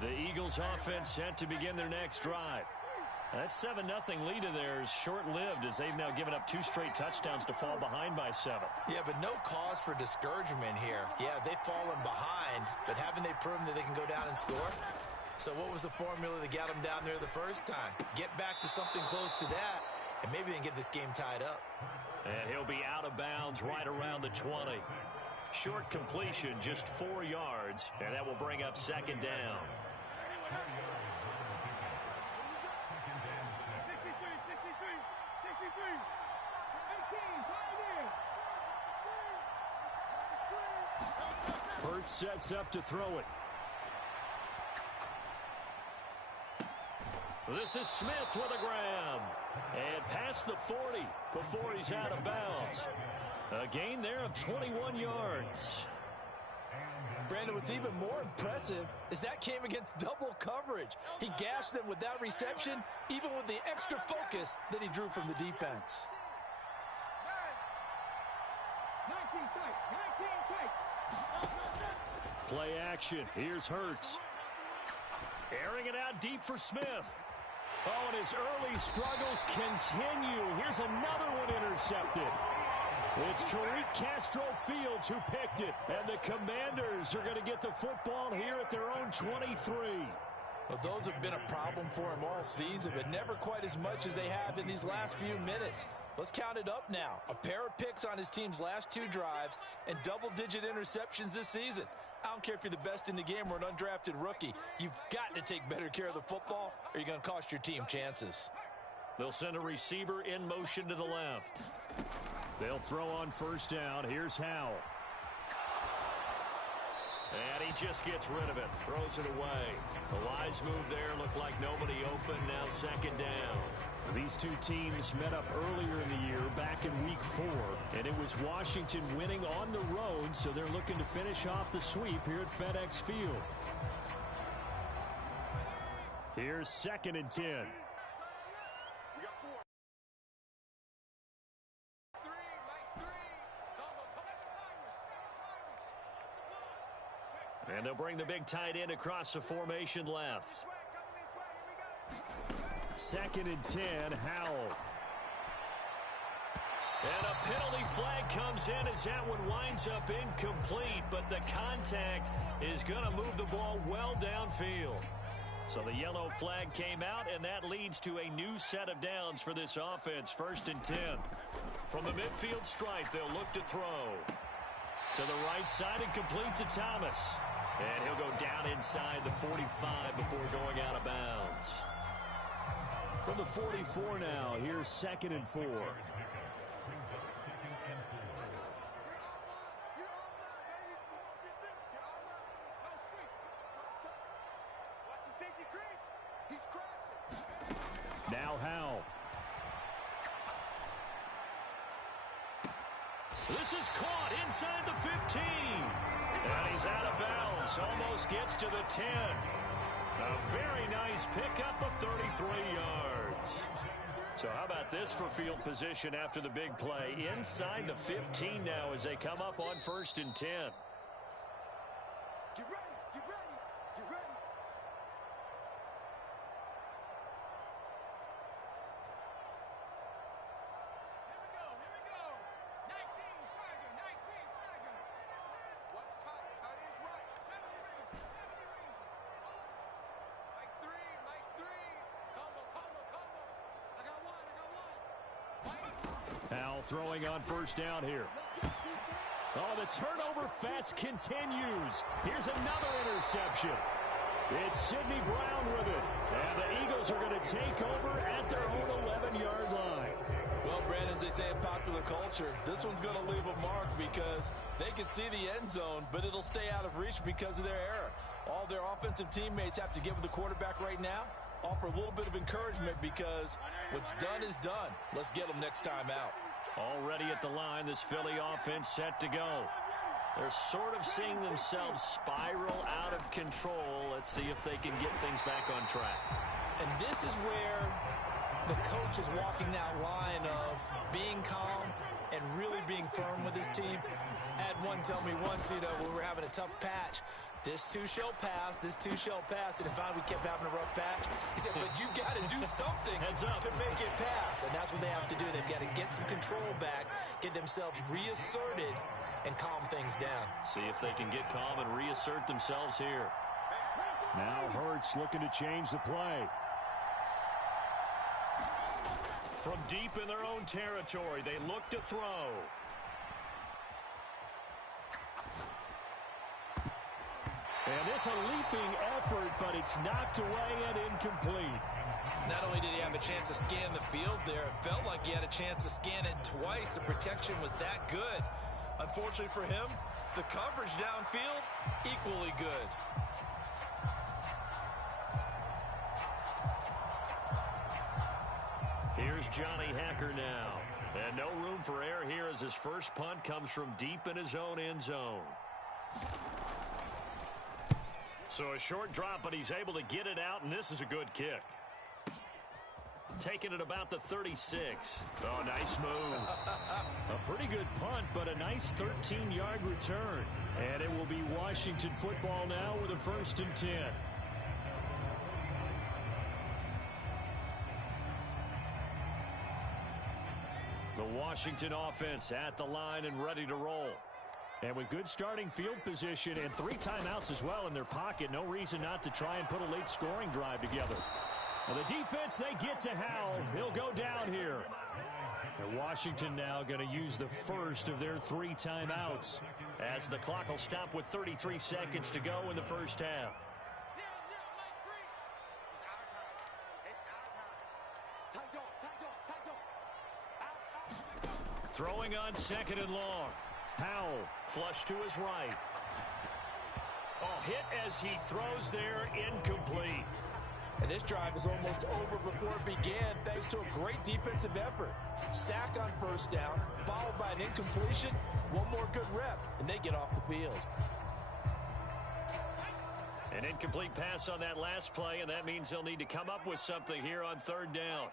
The Eagles offense set to begin their next drive. That 7-0 lead of theirs short-lived as they've now given up 2 straight touchdowns to fall behind by 7. Yeah, but no cause for discouragement here. Yeah, they've fallen behind, but haven't they proven that they can go down and score? So what was the formula that got them down there the first time? Get back to something close to that, and maybe they can get this game tied up. And he'll be out of bounds right around the 20. Short completion, just 4 yards, and that will bring up 2nd down. 63. 18, Hurts sets up to throw it. This is Smith with a grab. And past the 40 before he's out of bounds. A gain there of 21 yards. Brandon, what's even more impressive is that came against double coverage. He gashed them with that reception, even with the extra focus that he drew from the defense. 19 tight. Play action. Here's Hurts. Airing it out deep for Smith. Oh, and his early struggles continue. Here's another one intercepted. It's Tariq Castro-Fields who picked it. And the Commanders are going to get the football here at their own 23. Well, those have been a problem for him all season, but never quite as much as they have in these last few minutes. Let's count it up now. A pair of picks on his team's last 2 drives and double-digit interceptions this season. I don't care if you're the best in the game or an undrafted rookie. You've got to take better care of the football or you're going to cost your team chances. They'll send a receiver in motion to the left. They'll throw on first down. Here's Howell. And he just gets rid of it. Throws it away. A wise move there. Looked like nobody open. Now 2nd down. These two teams met up earlier in the year, back in week 4. And it was Washington winning on the road, so they're looking to finish off the sweep here at FedEx Field. Here's 2nd and 10. And they'll bring the big tight end across the formation left. 2nd and 10, Howell. And a penalty flag comes in as that one winds up incomplete, but the contact is going to move the ball well downfield. So the yellow flag came out, and that leads to a new set of downs for this offense. 1st and 10. From the midfield stripe, they'll look to throw. To the right side and complete to Thomas. And he'll go down inside the 45 before going out of bounds. From the 44 now, here's 2nd and 4. Watch the safety creep. He's crossing. Now Howell. This is caught inside the 15. And he's out of bounds. Almost gets to the 10. A very nice pickup of 33 yards. So how about this for field position after the big play? Inside the 15 now as they come up on 1st and 10. Get ready. Now throwing on first down here. Oh, the turnover fest continues. Here's another interception. It's Sidney Brown with it. And the Eagles are going to take over at their own 11-yard line. Well, Brandon, as they say in popular culture, this one's going to leave a mark because they can see the end zone, but it'll stay out of reach because of their error. All their offensive teammates have to give the quarterback right now, offer a little bit of encouragement because what's done is done. Let's get them next time out. Already at the line, this Philly offense set to go. They're sort of seeing themselves spiral out of control. Let's see if they can get things back on track. And this is where the coach is walking that line of being calm and really being firm with his team. I had one tell me once, we were having a tough patch. This too shall pass, this too shall pass. And finally we kept having a rough patch. He said, but you got to do something to make it pass. And that's what they have to do. They've got to get some control back, get themselves reasserted, and calm things down. See if they can get calm and reassert themselves here. Now Hurts looking to change the play. From deep in their own territory, they look to throw. And this a leaping effort, but it's knocked away and incomplete. Not only did he have a chance to scan the field there, it felt like he had a chance to scan it twice. The protection was that good. Unfortunately for him, the coverage downfield, equally good. Here's Johnny Hacker now. And no room for error here as his first punt comes from deep in his own end zone. So a short drop, but he's able to get it out, and this is a good kick. Taking it about the 36. Oh, nice move. A pretty good punt, but a nice 13-yard return. And it will be Washington football now with a 1st and 10. The Washington offense at the line and ready to roll. And with good starting field position and 3 timeouts as well in their pocket, no reason not to try and put a late scoring drive together. Well, the defense, they get to Howell. He'll go down here. And Washington now going to use the first of their 3 timeouts as the clock will stop with 33 seconds to go in the first half. Throwing on 2nd and long. Howell flush to his right. Oh, hit as he throws there, incomplete. And this drive is almost over before it began thanks to a great defensive effort. Sack on 1st down, followed by an incompletion. One more good rep, and they get off the field. An incomplete pass on that last play, and that means they'll need to come up with something here on 3rd down.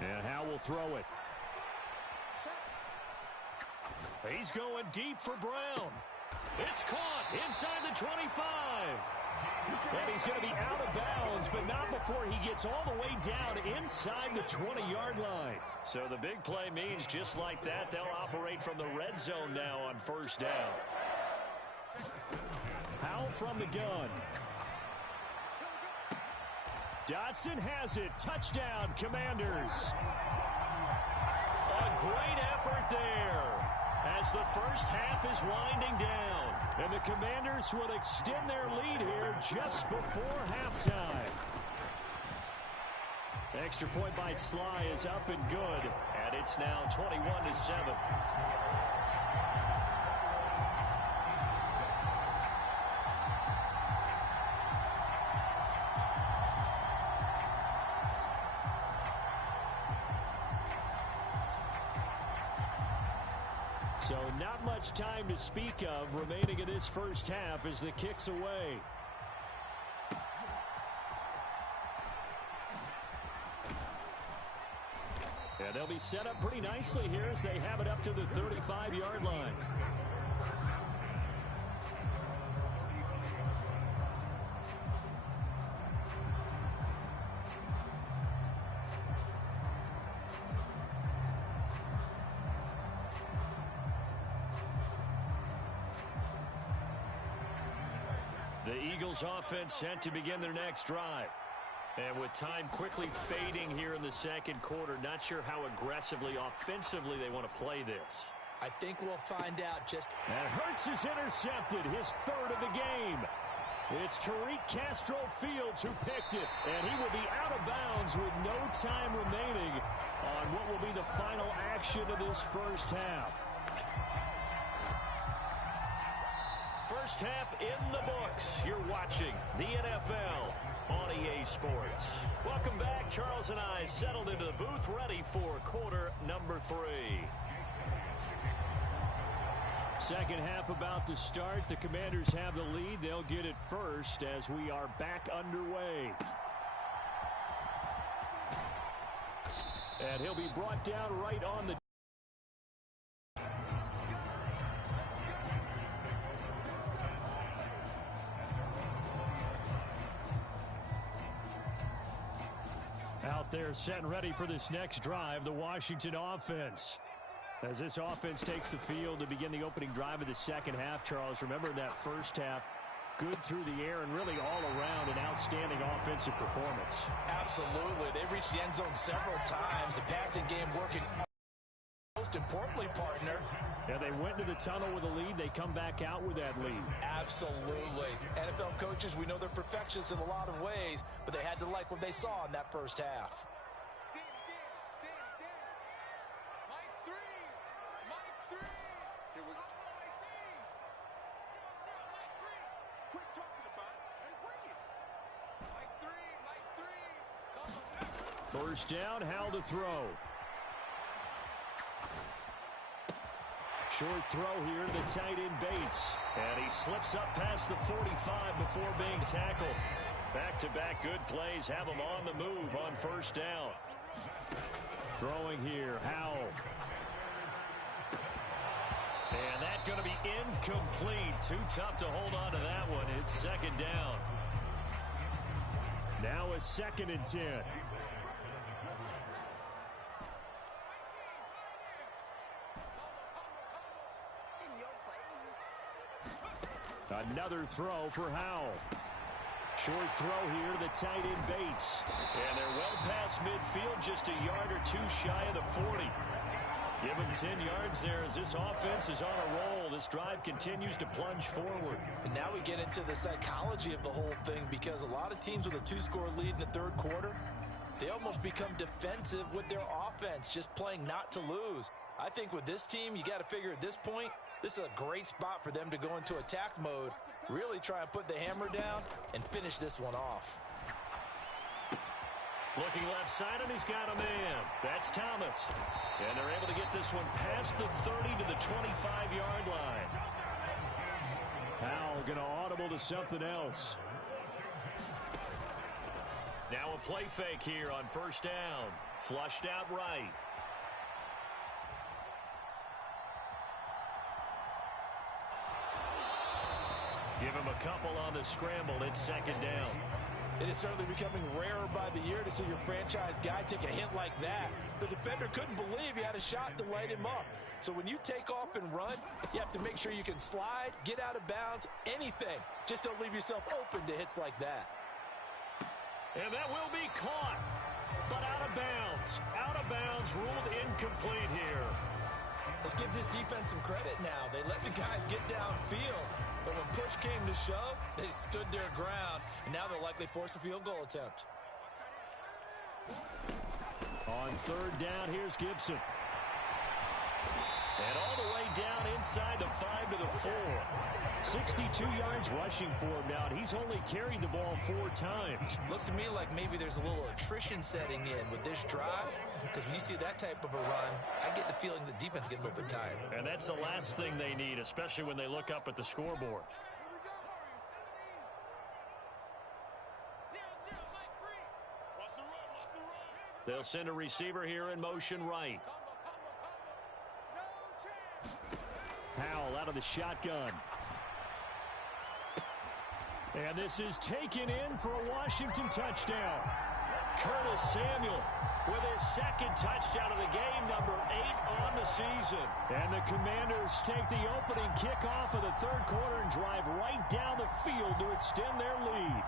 And Howell will throw it. He's going deep for Brown. It's caught inside the 25. And he's going to be out of bounds, but not before he gets all the way down inside the 20-yard line. So the big play means just like that, they'll operate from the red zone now on 1st down. Howell from the gun. Dotson has it. Touchdown, Commanders. A great effort there as the first half is winding down. And the Commanders will extend their lead here just before halftime. Extra point by Sly is up and good. And it's now 21-7. So not much time to speak of remaining in this first half as the kick's away. And they'll be set up pretty nicely here as they have it up to the 35-yard line. The Eagles offense set to begin their next drive. And with time quickly fading here in the second quarter, not sure how aggressively, offensively they want to play this. I think we'll find out just... And Hurts is intercepted, his third of the game. It's Tariq Castro-Fields who picked it, and he will be out of bounds with no time remaining on what will be the final action of this first half. First half in the books. You're watching the NFL on EA Sports. Welcome back. Charles and I settled into the booth, ready for quarter number 3. Second half about to start. The Commanders have the lead. They'll get it first as we are back underway. And he'll be brought down right on the... Out there set and ready for this next drive, the Washington offense. As this offense takes the field to begin the opening drive of the second half, Charles, remember that first half, good through the air and really all around an outstanding offensive performance. Absolutely. They reached the end zone several times. The passing game working. Most importantly, partner. Yeah, they went to the tunnel with a lead. They come back out with that lead. Absolutely. NFL coaches, we know they're perfectionists in a lot of ways, but they had to like what they saw in that first half. First down, Howell to throw. Short throw here to the tight end Bates. And he slips up past the 45 before being tackled. Back-to-back good plays have him on the move on first down. Throwing here, Howell. And that's going to be incomplete. Too tough to hold on to that one. It's second down. Now a 2nd and 10. Another throw for Howell. Short throw here to the tight end Bates. And they're well past midfield, just a yard or two shy of the 40. Give him 10 yards there as this offense is on a roll. This drive continues to plunge forward. And now we get into the psychology of the whole thing, because a lot of teams with a 2-score lead in the third quarter, they almost become defensive with their offense, just playing not to lose. I think with this team, you got to figure at this point, this is a great spot for them to go into attack mode, really try and put the hammer down and finish this one off. Looking left side, and he's got a man. That's Thomas. And they're able to get this one past the 30 to the 25-yard line. Howell going to audible to something else. Now a play fake here on first down. Flushed out right. Give him a couple on the scramble. It's second down. It is certainly becoming rarer by the year to see your franchise guy take a hit like that. The defender couldn't believe he had a shot to light him up. So when you take off and run, you have to make sure you can slide, get out of bounds, anything. Just don't leave yourself open to hits like that. And that will be caught, but out of bounds. Out of bounds, ruled incomplete here. Let's give this defense some credit now. They let the guys get downfield. But when push came to shove, they stood their ground, and now they'll likely force a field goal attempt. On third down, here's Gibson. And all the way down inside the 5 to the 4. 62 yards rushing for him now, and he's only carried the ball 4 times. Looks to me like maybe there's a little attrition setting in with this drive, because when you see that type of a run, I get the feeling the defense getting a little bit tired. And that's the last thing they need, especially when they look up at the scoreboard. They'll send a receiver here in motion right. Howell out of the shotgun. And this is taken in for a Washington touchdown. Curtis Samuel with his second touchdown of the game, number 8 on the season. And the Commanders take the opening kickoff of the third quarter and drive right down the field to extend their lead.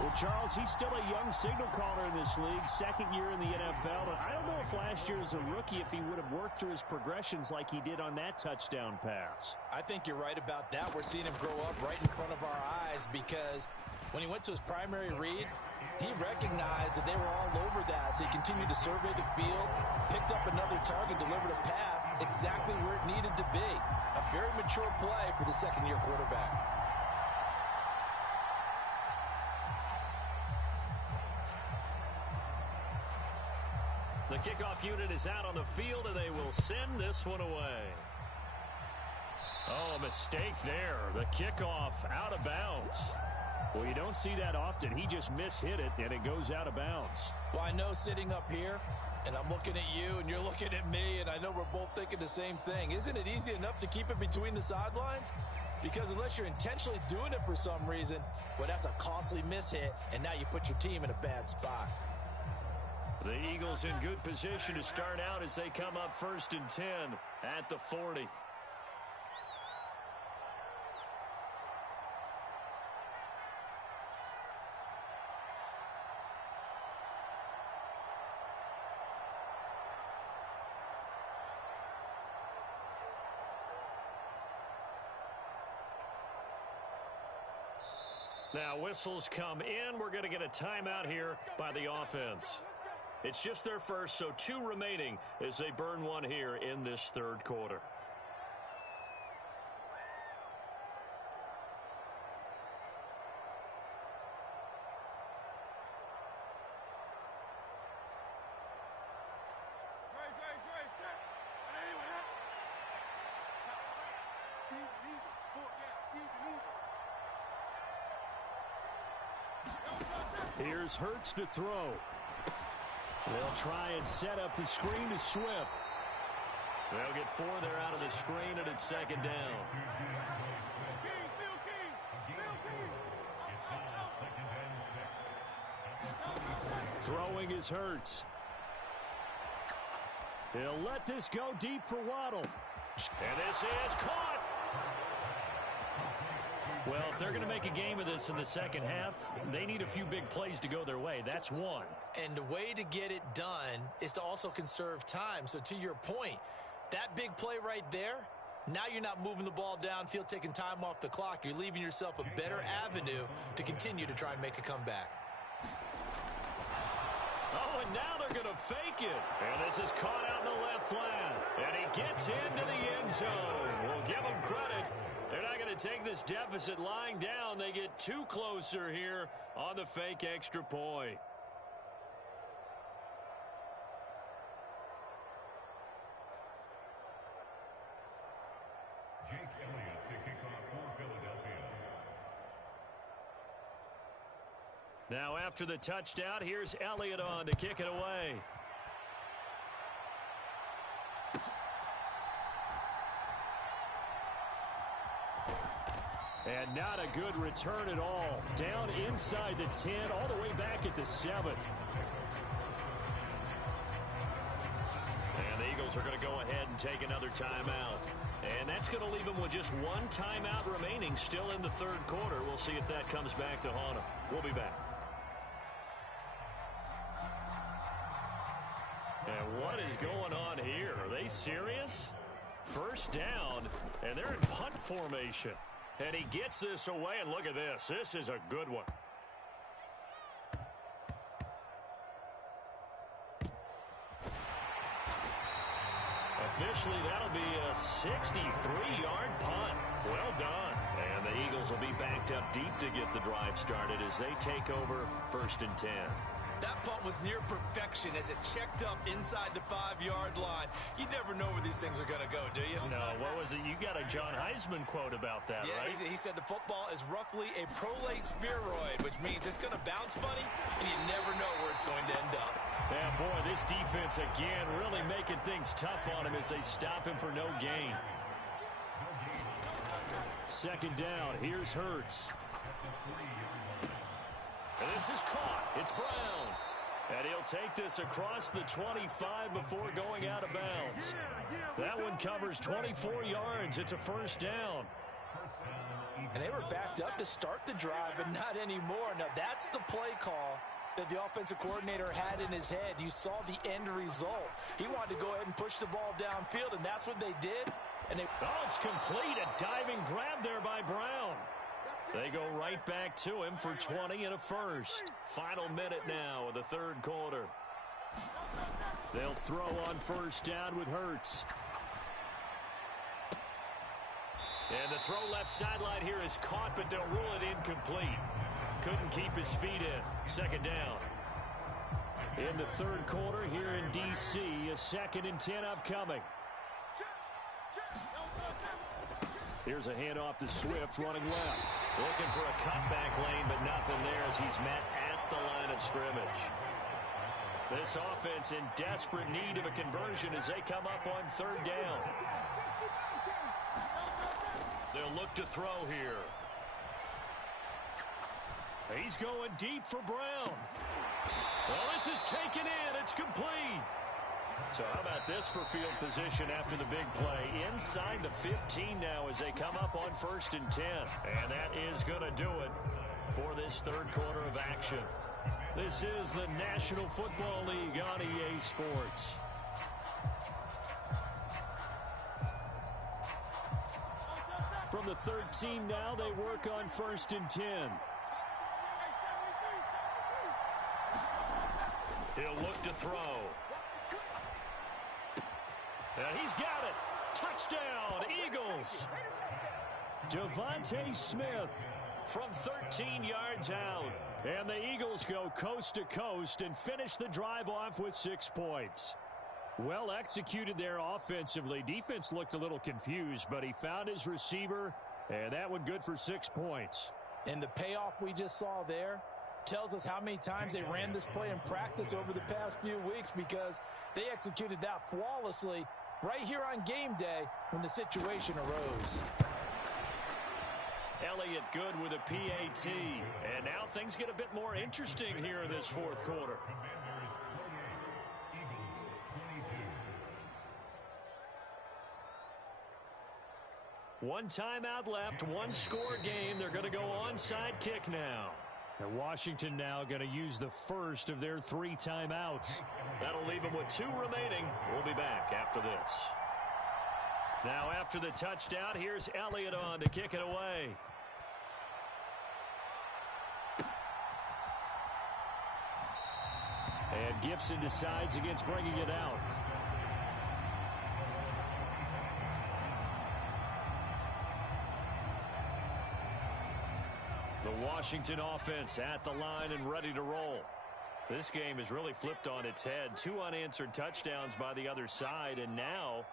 Well, Charles, he's still a young signal caller in this league, second year in the NFL. And I don't know if last year as a rookie, if he would have worked through his progressions like he did on that touchdown pass. I think you're right about that. We're seeing him grow up right in front of our eyes because when he went to his primary read, he recognized that they were all over that. So he continued to survey the field, picked up another target, delivered a pass exactly where it needed to be. A very mature play for the second-year quarterback. The kickoff unit is out on the field, and they will send this one away. Oh, a mistake there. The kickoff out of bounds. Well, you don't see that often. He just mishit it, and it goes out of bounds. Well, I know sitting up here, and I'm looking at you, and you're looking at me, and I know we're both thinking the same thing. Isn't it easy enough to keep it between the sidelines? Because unless you're intentionally doing it for some reason, well, that's a costly mishit, and now you put your team in a bad spot. The Eagles in good position to start out as they come up 1st and 10 at the 40. Now whistles come in. We're going to get a timeout here by the offense. It's just their first, so 2 remaining as they burn one here in this third quarter. Here's Hurts to throw. They'll try and set up the screen to Swift. They'll get 4 there out of the screen, and it's second down. Throwing is Hurts. He'll let this go deep for Waddle. And this is caught. Well, if they're going to make a game of this in the second half, they need a few big plays to go their way. That's one. And the way to get it done is to also conserve time. So to your point, that big play right there, now you're not moving the ball downfield, taking time off the clock. You're leaving yourself a better avenue to continue to try and make a comeback. Oh, and now they're going to fake it. And this is caught out in the left flat. And he gets into the end zone. We'll give him credit. They're not going to take this deficit lying down. They get 2 closer here on the fake extra point. Jake Elliott to kick off for Philadelphia. Now after the touchdown, here's Elliott on to kick it away. And not a good return at all. Down inside the 10, all the way back at the 7. And the Eagles are going to go ahead and take another timeout. And that's going to leave them with just 1 timeout remaining still in the third quarter. We'll see if that comes back to haunt them. We'll be back. And what is going on here? Are they serious? First down, and they're in punt formation. And he gets this away, and look at this. This is a good one. Officially, that'll be a 63-yard punt. Well done. And the Eagles will be backed up deep to get the drive started as they take over 1st and 10. That punt was near perfection as it checked up inside the 5-yard line. You never know where these things are going to go, do you? No, what was it? You got a John Heisman quote about that, right? Yeah, he said the football is roughly a prolate spheroid, which means it's going to bounce funny, and you never know where it's going to end up. Yeah, boy, this defense, again, really making things tough on him as they stop him for no gain. Second down, here's Hurts. And this is caught. It's Brown. And he'll take this across the 25 before going out of bounds. That one covers 24 yards. It's a first down. And they were backed up to start the drive, but not anymore. Now, that's the play call that the offensive coordinator had in his head. You saw the end result. He wanted to go ahead and push the ball downfield, and that's what they did. And it's complete. A diving grab there by Brown. They go right back to him for 20 and a first. Final minute now of the third quarter. They'll throw on first down with Hurts. And the throw left sideline here is caught, but they'll rule it incomplete. Couldn't keep his feet in. Second down. In the third quarter here in D.C., a 2nd and 10 upcoming. Here's a handoff to Swift running left. Looking for a cutback lane, but nothing there as he's met at the line of scrimmage. This offense in desperate need of a conversion as they come up on third down. They'll look to throw here. He's going deep for Brown. Well, this is taken in. It's complete. So how about this for field position after the big play? Inside the 15 now as they come up on 1st and 10. And that is going to do it for this third quarter of action. This is the National Football League on EA Sports. From the 13 now, they work on 1st and 10. He'll look to throw. And he's got it. Touchdown, Eagles. Devontae Smith from 13 yards out. And the Eagles go coast to coast and finish the drive off with 6 points. Well executed there offensively. Defense looked a little confused, but he found his receiver, and that one good for 6 points. And the payoff we just saw there tells us how many times they ran this play in practice over the past few weeks, because they executed that flawlessly right here on game day when the situation arose. Elliott good with a PAT. And now things get a bit more interesting here in this fourth quarter. One timeout left, one score game. They're going to go onside kick now. And Washington now going to use the first of their 3 timeouts. That'll leave them with 2 remaining. We'll be back after this. Now after the touchdown, here's Elliott on to kick it away. And Gibson decides against bringing it out. The Washington offense at the line and ready to roll. This game is really flipped on its head. 2 unanswered touchdowns by the other side, and now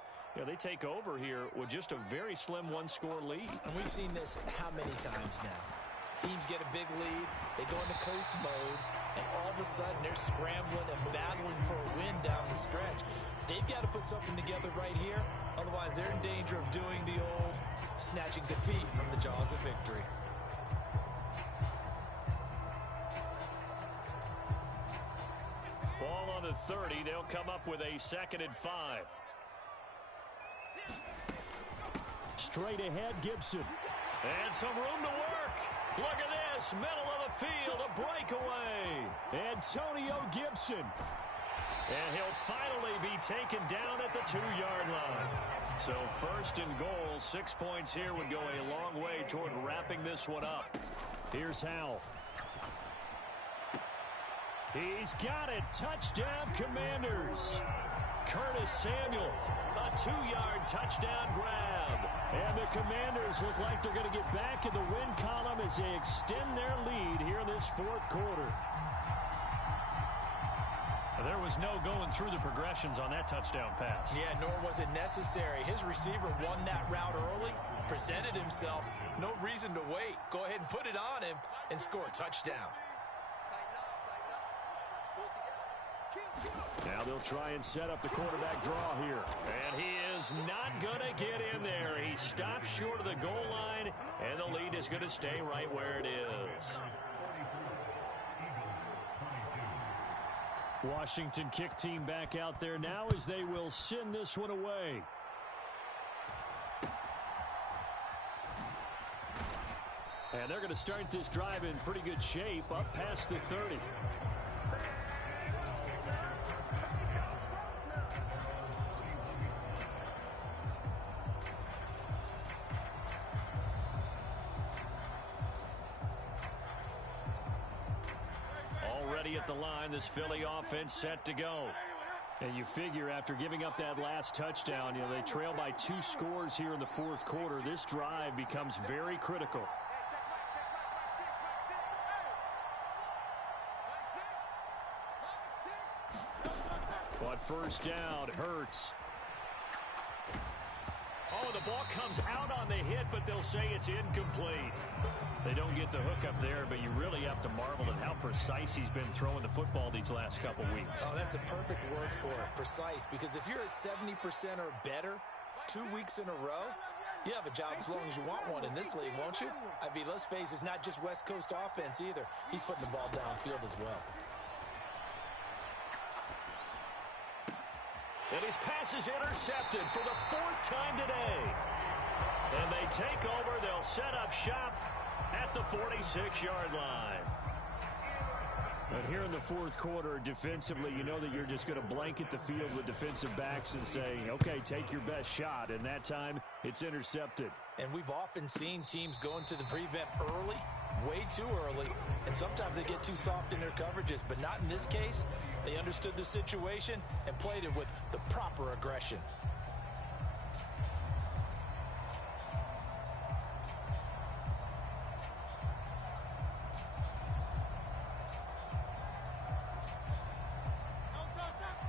they take over here with just a very slim 1-score lead. And we've seen this how many times now? Teams get a big lead, they go into coast mode, and all of a sudden they're scrambling and battling for a win down the stretch. They've got to put something together right here, otherwise they're in danger of doing the old snatching defeat from the jaws of victory. Ball on the 30, they'll come up with a 2nd and 5. Straight ahead, Gibson. And some room to work. Look at this, middle of the field, a breakaway. Antonio Gibson. And he'll finally be taken down at the 2-yard line. So 1st and goal, 6 points here would go a long way toward wrapping this one up. Here's Howell. He's got it. Touchdown, Commanders. Curtis Samuel, a 2-yard touchdown grab. And the Commanders look like they're going to get back in the win column as they extend their lead here in this fourth quarter. There was no going through the progressions on that touchdown pass. Yeah, nor was it necessary. His receiver won that route early, presented himself. No reason to wait. Go ahead and put it on him and score a touchdown. Now they'll try and set up the quarterback draw here. And he is not going to get in there. He stops short of the goal line, and the lead is going to stay right where it is. Washington kick team back out there now as they will send this one away. And they're going to start this drive in pretty good shape up past the 30. Already at the line, this Philly offense set to go. And you figure after giving up that last touchdown, they trail by 2 scores here in the fourth quarter. This drive becomes very critical. But first down, Hurts. Oh, the ball comes out on the hit, but they'll say it's incomplete. They don't get the hook up there, but you really have to marvel at how precise he's been throwing the football these last couple weeks. Oh, that's a perfect word for it, precise, because if you're at 70% or better 2 weeks in a row, you have a job as long as you want one in this league, won't you? I mean, let's face it, it's not just West Coast offense either. He's putting the ball downfield as well. And his pass is intercepted for the 4th time today. And they take over. They'll set up shop at the 46-yard line. But here in the fourth quarter, defensively, you know that you're just going to blanket the field with defensive backs and say, okay, take your best shot. And that time, it's intercepted. And we've often seen teams go into the prevent early, way too early, and sometimes they get too soft in their coverages. But not in this case. They understood the situation and played it with the proper aggression.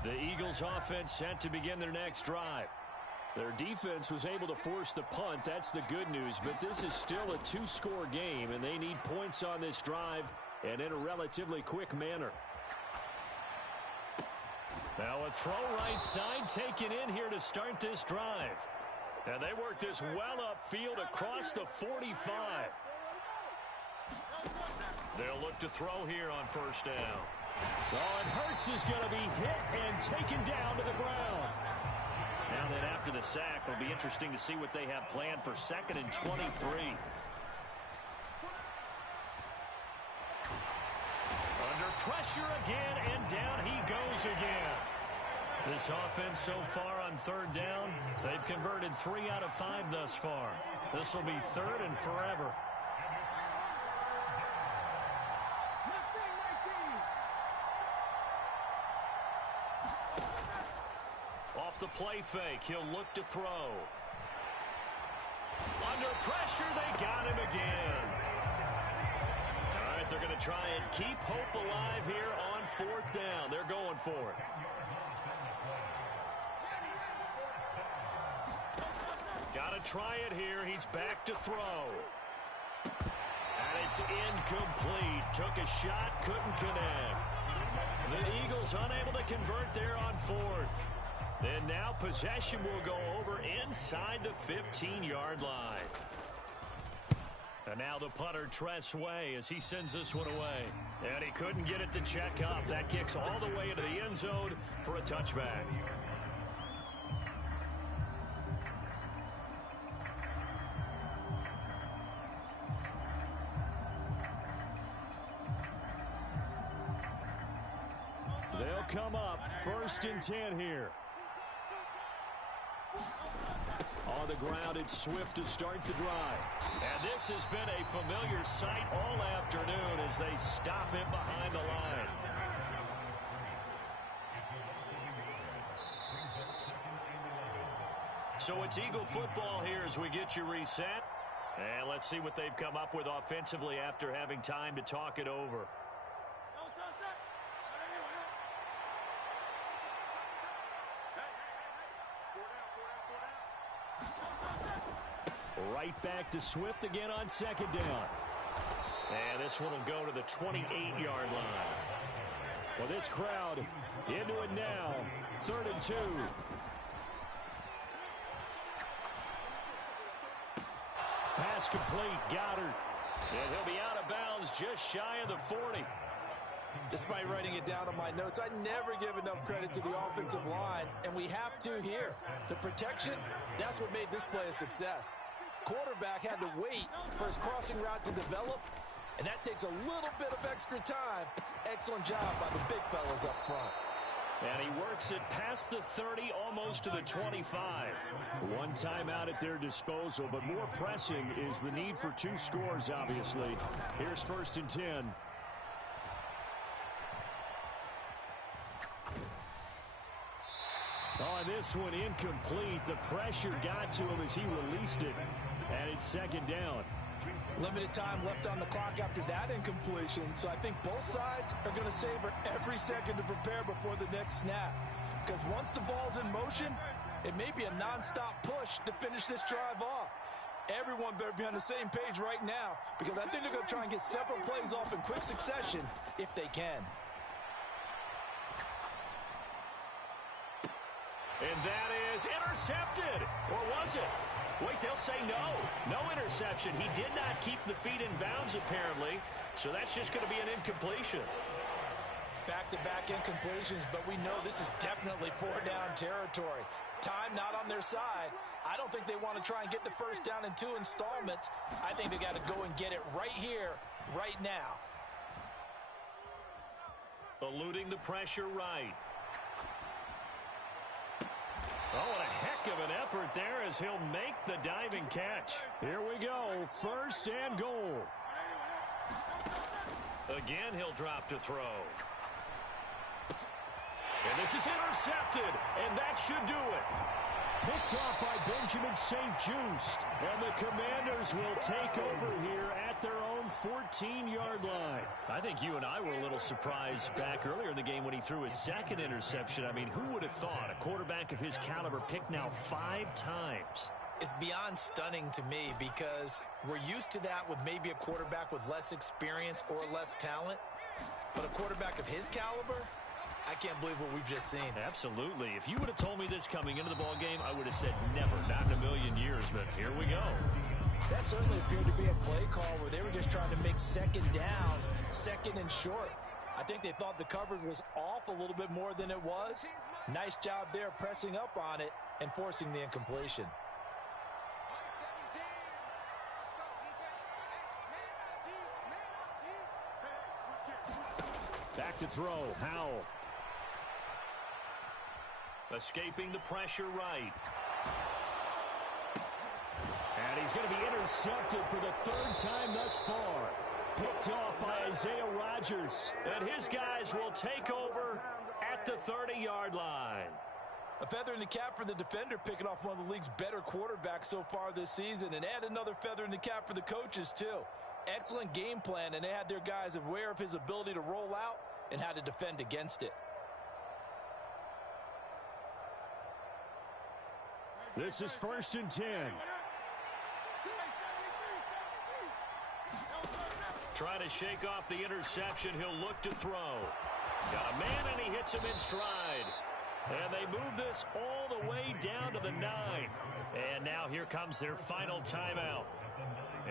The Eagles offense set to begin their next drive. Their defense was able to force the punt. That's the good news, but this is still a 2-score game, and they need points on this drive and in a relatively quick manner. Now a throw right side taken in here to start this drive. And they work this well upfield across the 45. They'll look to throw here on first down. Oh, and Hurts is going to be hit and taken down to the ground. Now then after the sack, it'll be interesting to see what they have planned for 2nd and 23. Under pressure again, and down he goes again. This offense so far on 3rd down, they've converted 3 out of 5 thus far. This will be 3rd and forever. Off the play fake, he'll look to throw. Under pressure, they got him again. All right, they're going to try and keep hope alive here on 4th down. They're going for it. Got to try it here. He's back to throw. And it's incomplete. Took a shot, couldn't connect. The Eagles unable to convert there on 4th. Then now possession will go over inside the 15-yard line. And now the punter, Tress Way, as he sends this one away. And he couldn't get it to check up. That kicks all the way into the end zone for a touchback. They'll come up 1st and 10 here. On the ground, it's Swift to start the drive. And this has been a familiar sight all afternoon as they stop him behind the line. So it's Eagle football here as we get you reset. And let's see what they've come up with offensively after having time to talk it over. Right back to Swift again on 2nd down. And this one will go to the 28-yard line. Well, this crowd into it now. 3rd and 2. Pass complete. Goddard. And he'll be out of bounds just shy of the 40. Despite writing it down on my notes, I never give enough credit to the offensive line, and we have to here. The protection, that's what made this play a success. Quarterback had to wait for his crossing route to develop, and that takes a little bit of extra time. Excellent job by the big fellas up front. And he works it past the 30, almost to the 25. One timeout at their disposal, but more pressing is the need for 2 scores, obviously. Here's 1st and 10. On this one, incomplete. The pressure got to him as he released it, and it's 2nd down. Limited time left on the clock after that incompletion, so I think both sides are going to savor every second to prepare before the next snap. Because once the ball's in motion, it may be a nonstop push to finish this drive off. Everyone better be on the same page right now, because I think they're going to try and get several plays off in quick succession if they can. And that is intercepted. Or was it? Wait, they'll say no. No interception. He did not keep the feet in bounds, apparently. So that's just going to be an incompletion. Back-to-back incompletions, but we know this is definitely 4-down territory. Time not on their side. I don't think they want to try and get the 1st down in 2 installments. I think they got to go and get it right here, right now. Eluding the pressure right. Oh, what a heck of an effort there as he'll make the diving catch. Here we go, 1st and goal. Again, he'll drop to throw. And this is intercepted, and that should do it. Picked off by Benjamin St-Juste, and the Commanders will take over here at their own 14-yard line. I think you and I were a little surprised back earlier in the game when he threw his 2nd interception. I mean, who would have thought a quarterback of his caliber picked now 5 times? It's beyond stunning to me because we're used to that with maybe a quarterback with less experience or less talent. But a quarterback of his caliber, I can't believe what we've just seen. Absolutely. If you would have told me this coming into the ballgame, I would have said never, not in a million years, but here we go. That certainly appeared to be a play call where they were just trying to make 2nd down, 2nd and short. I think they thought the coverage was off a little bit more than it was. Nice job there pressing up on it and forcing the incompletion. Back to throw, Howell. Escaping the pressure right. And he's going to be intercepted for the 3rd time thus far. Picked off by Isaiah Rodgers. And his guys will take over at the 30-yard line. A feather in the cap for the defender, picking off one of the league's better quarterbacks so far this season. And add another feather in the cap for the coaches, too. Excellent game plan, and they had their guys aware of his ability to roll out and how to defend against it. This is 1st and 10. Trying to shake off the interception. He'll look to throw. Got a man, and he hits him in stride. And they move this all the way down to the 9. And now here comes their final timeout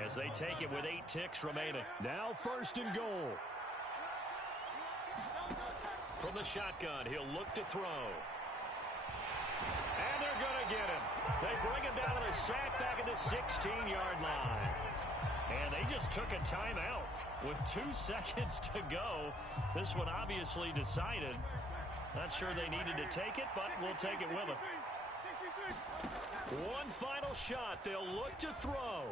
as they take it with 8 ticks remaining. Now 1st and goal. From the shotgun, he'll look to throw. And they're going to get him. They bring him down to the sack back at the 16-yard line. And they just took a timeout with 2 seconds to go. This one obviously decided. Not sure they needed to take it, but we'll take it with them. One final shot. They'll look to throw.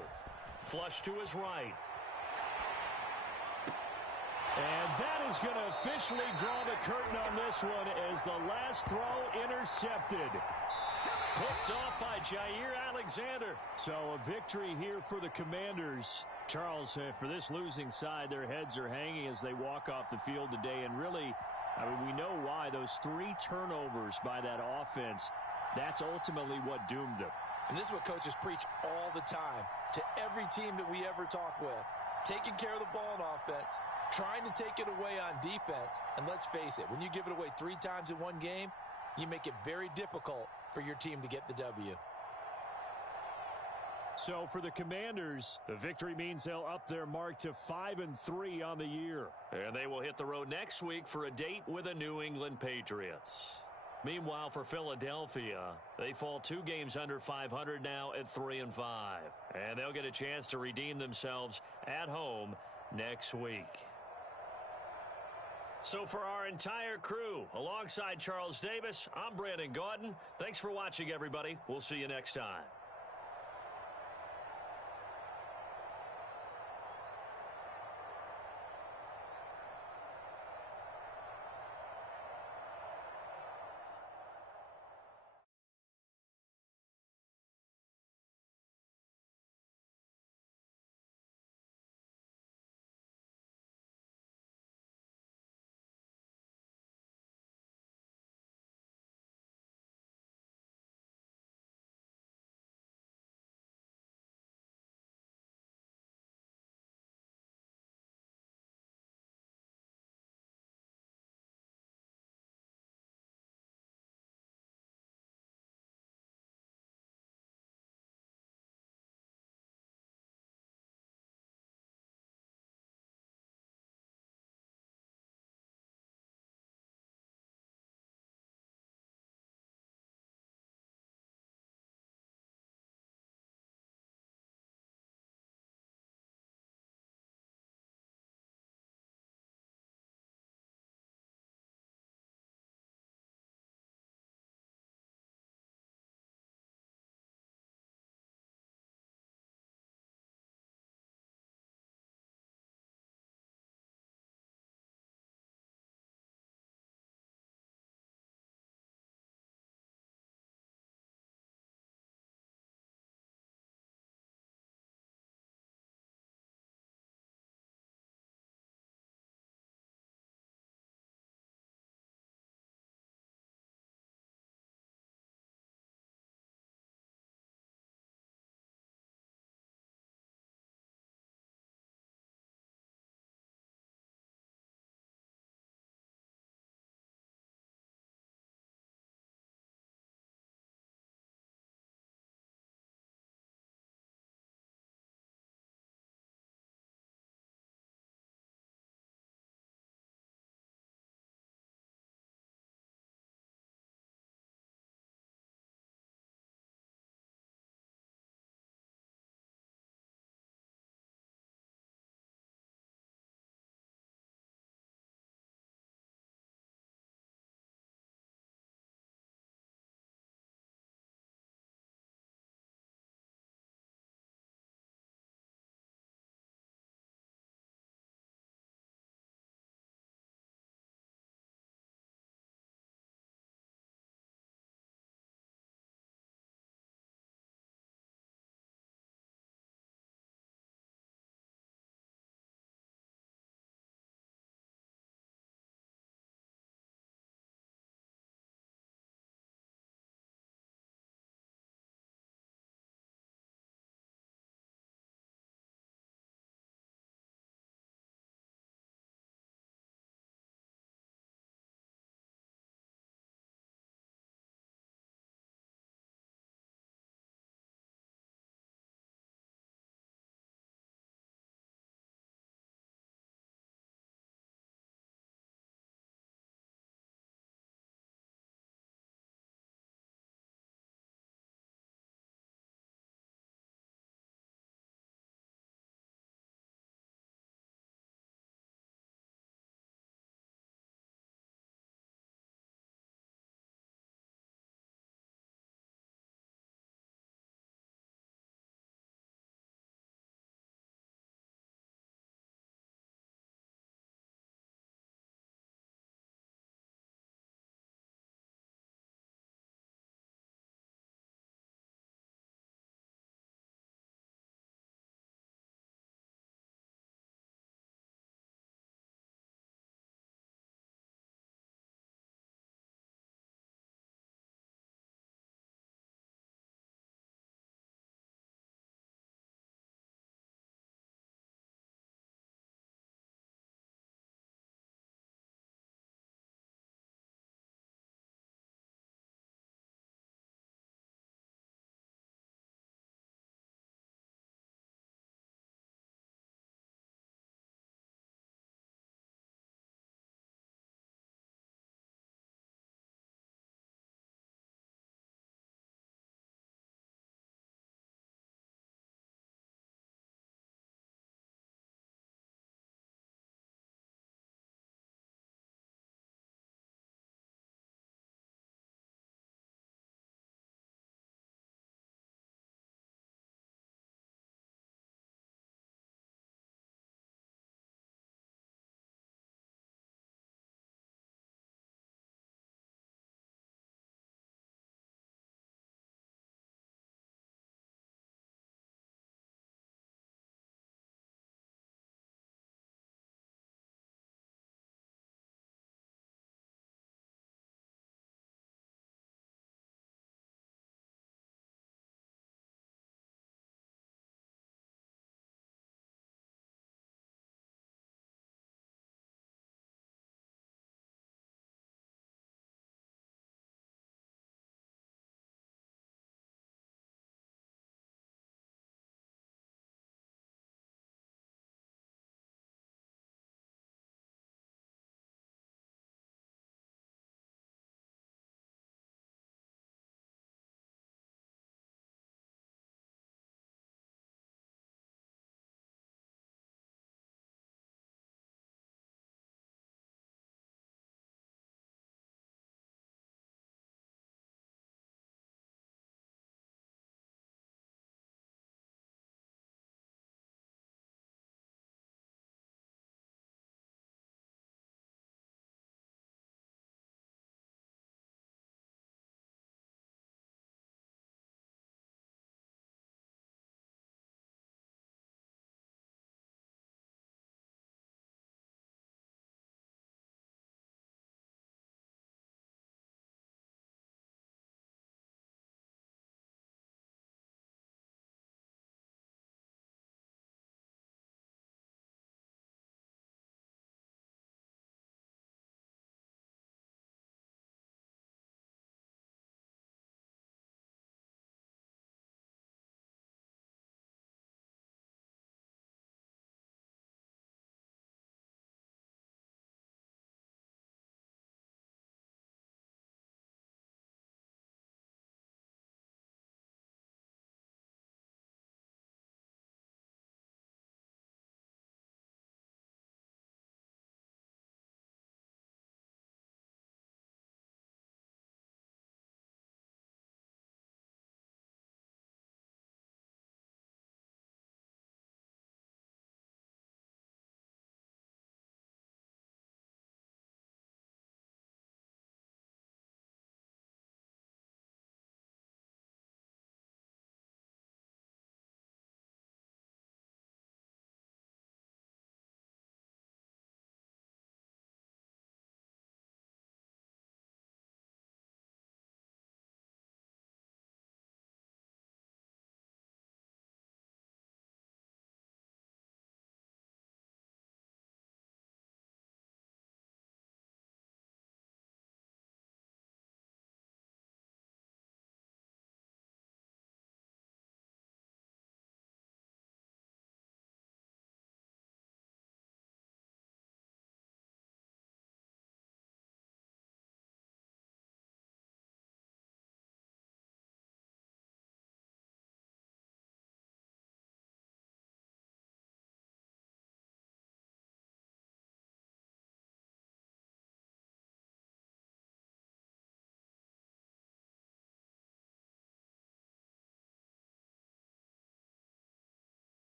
Flush to his right. And that is going to officially draw the curtain on this one as the last throw intercepted. Picked off by Jair Alexander. So a victory here for the Commanders. Charles, for this losing side, their heads are hanging as they walk off the field today. And really, I mean, we know why. Those 3 turnovers by that offense, that's ultimately what doomed them. And this is what coaches preach all the time to every team that we ever talk with. Taking care of the ball on offense, trying to take it away on defense. And let's face it, when you give it away 3 times in one game, you make it very difficult for your team to get the W. So for the Commanders, the victory means they'll up their mark to 5-3 on the year. And they will hit the road next week for a date with the New England Patriots. Meanwhile, for Philadelphia, they fall 2 games under 500 now at 3-5. And they'll get a chance to redeem themselves at home next week. So for our entire crew, alongside Charles Davis, I'm Brandon Gaudin. Thanks for watching, everybody. We'll see you next time.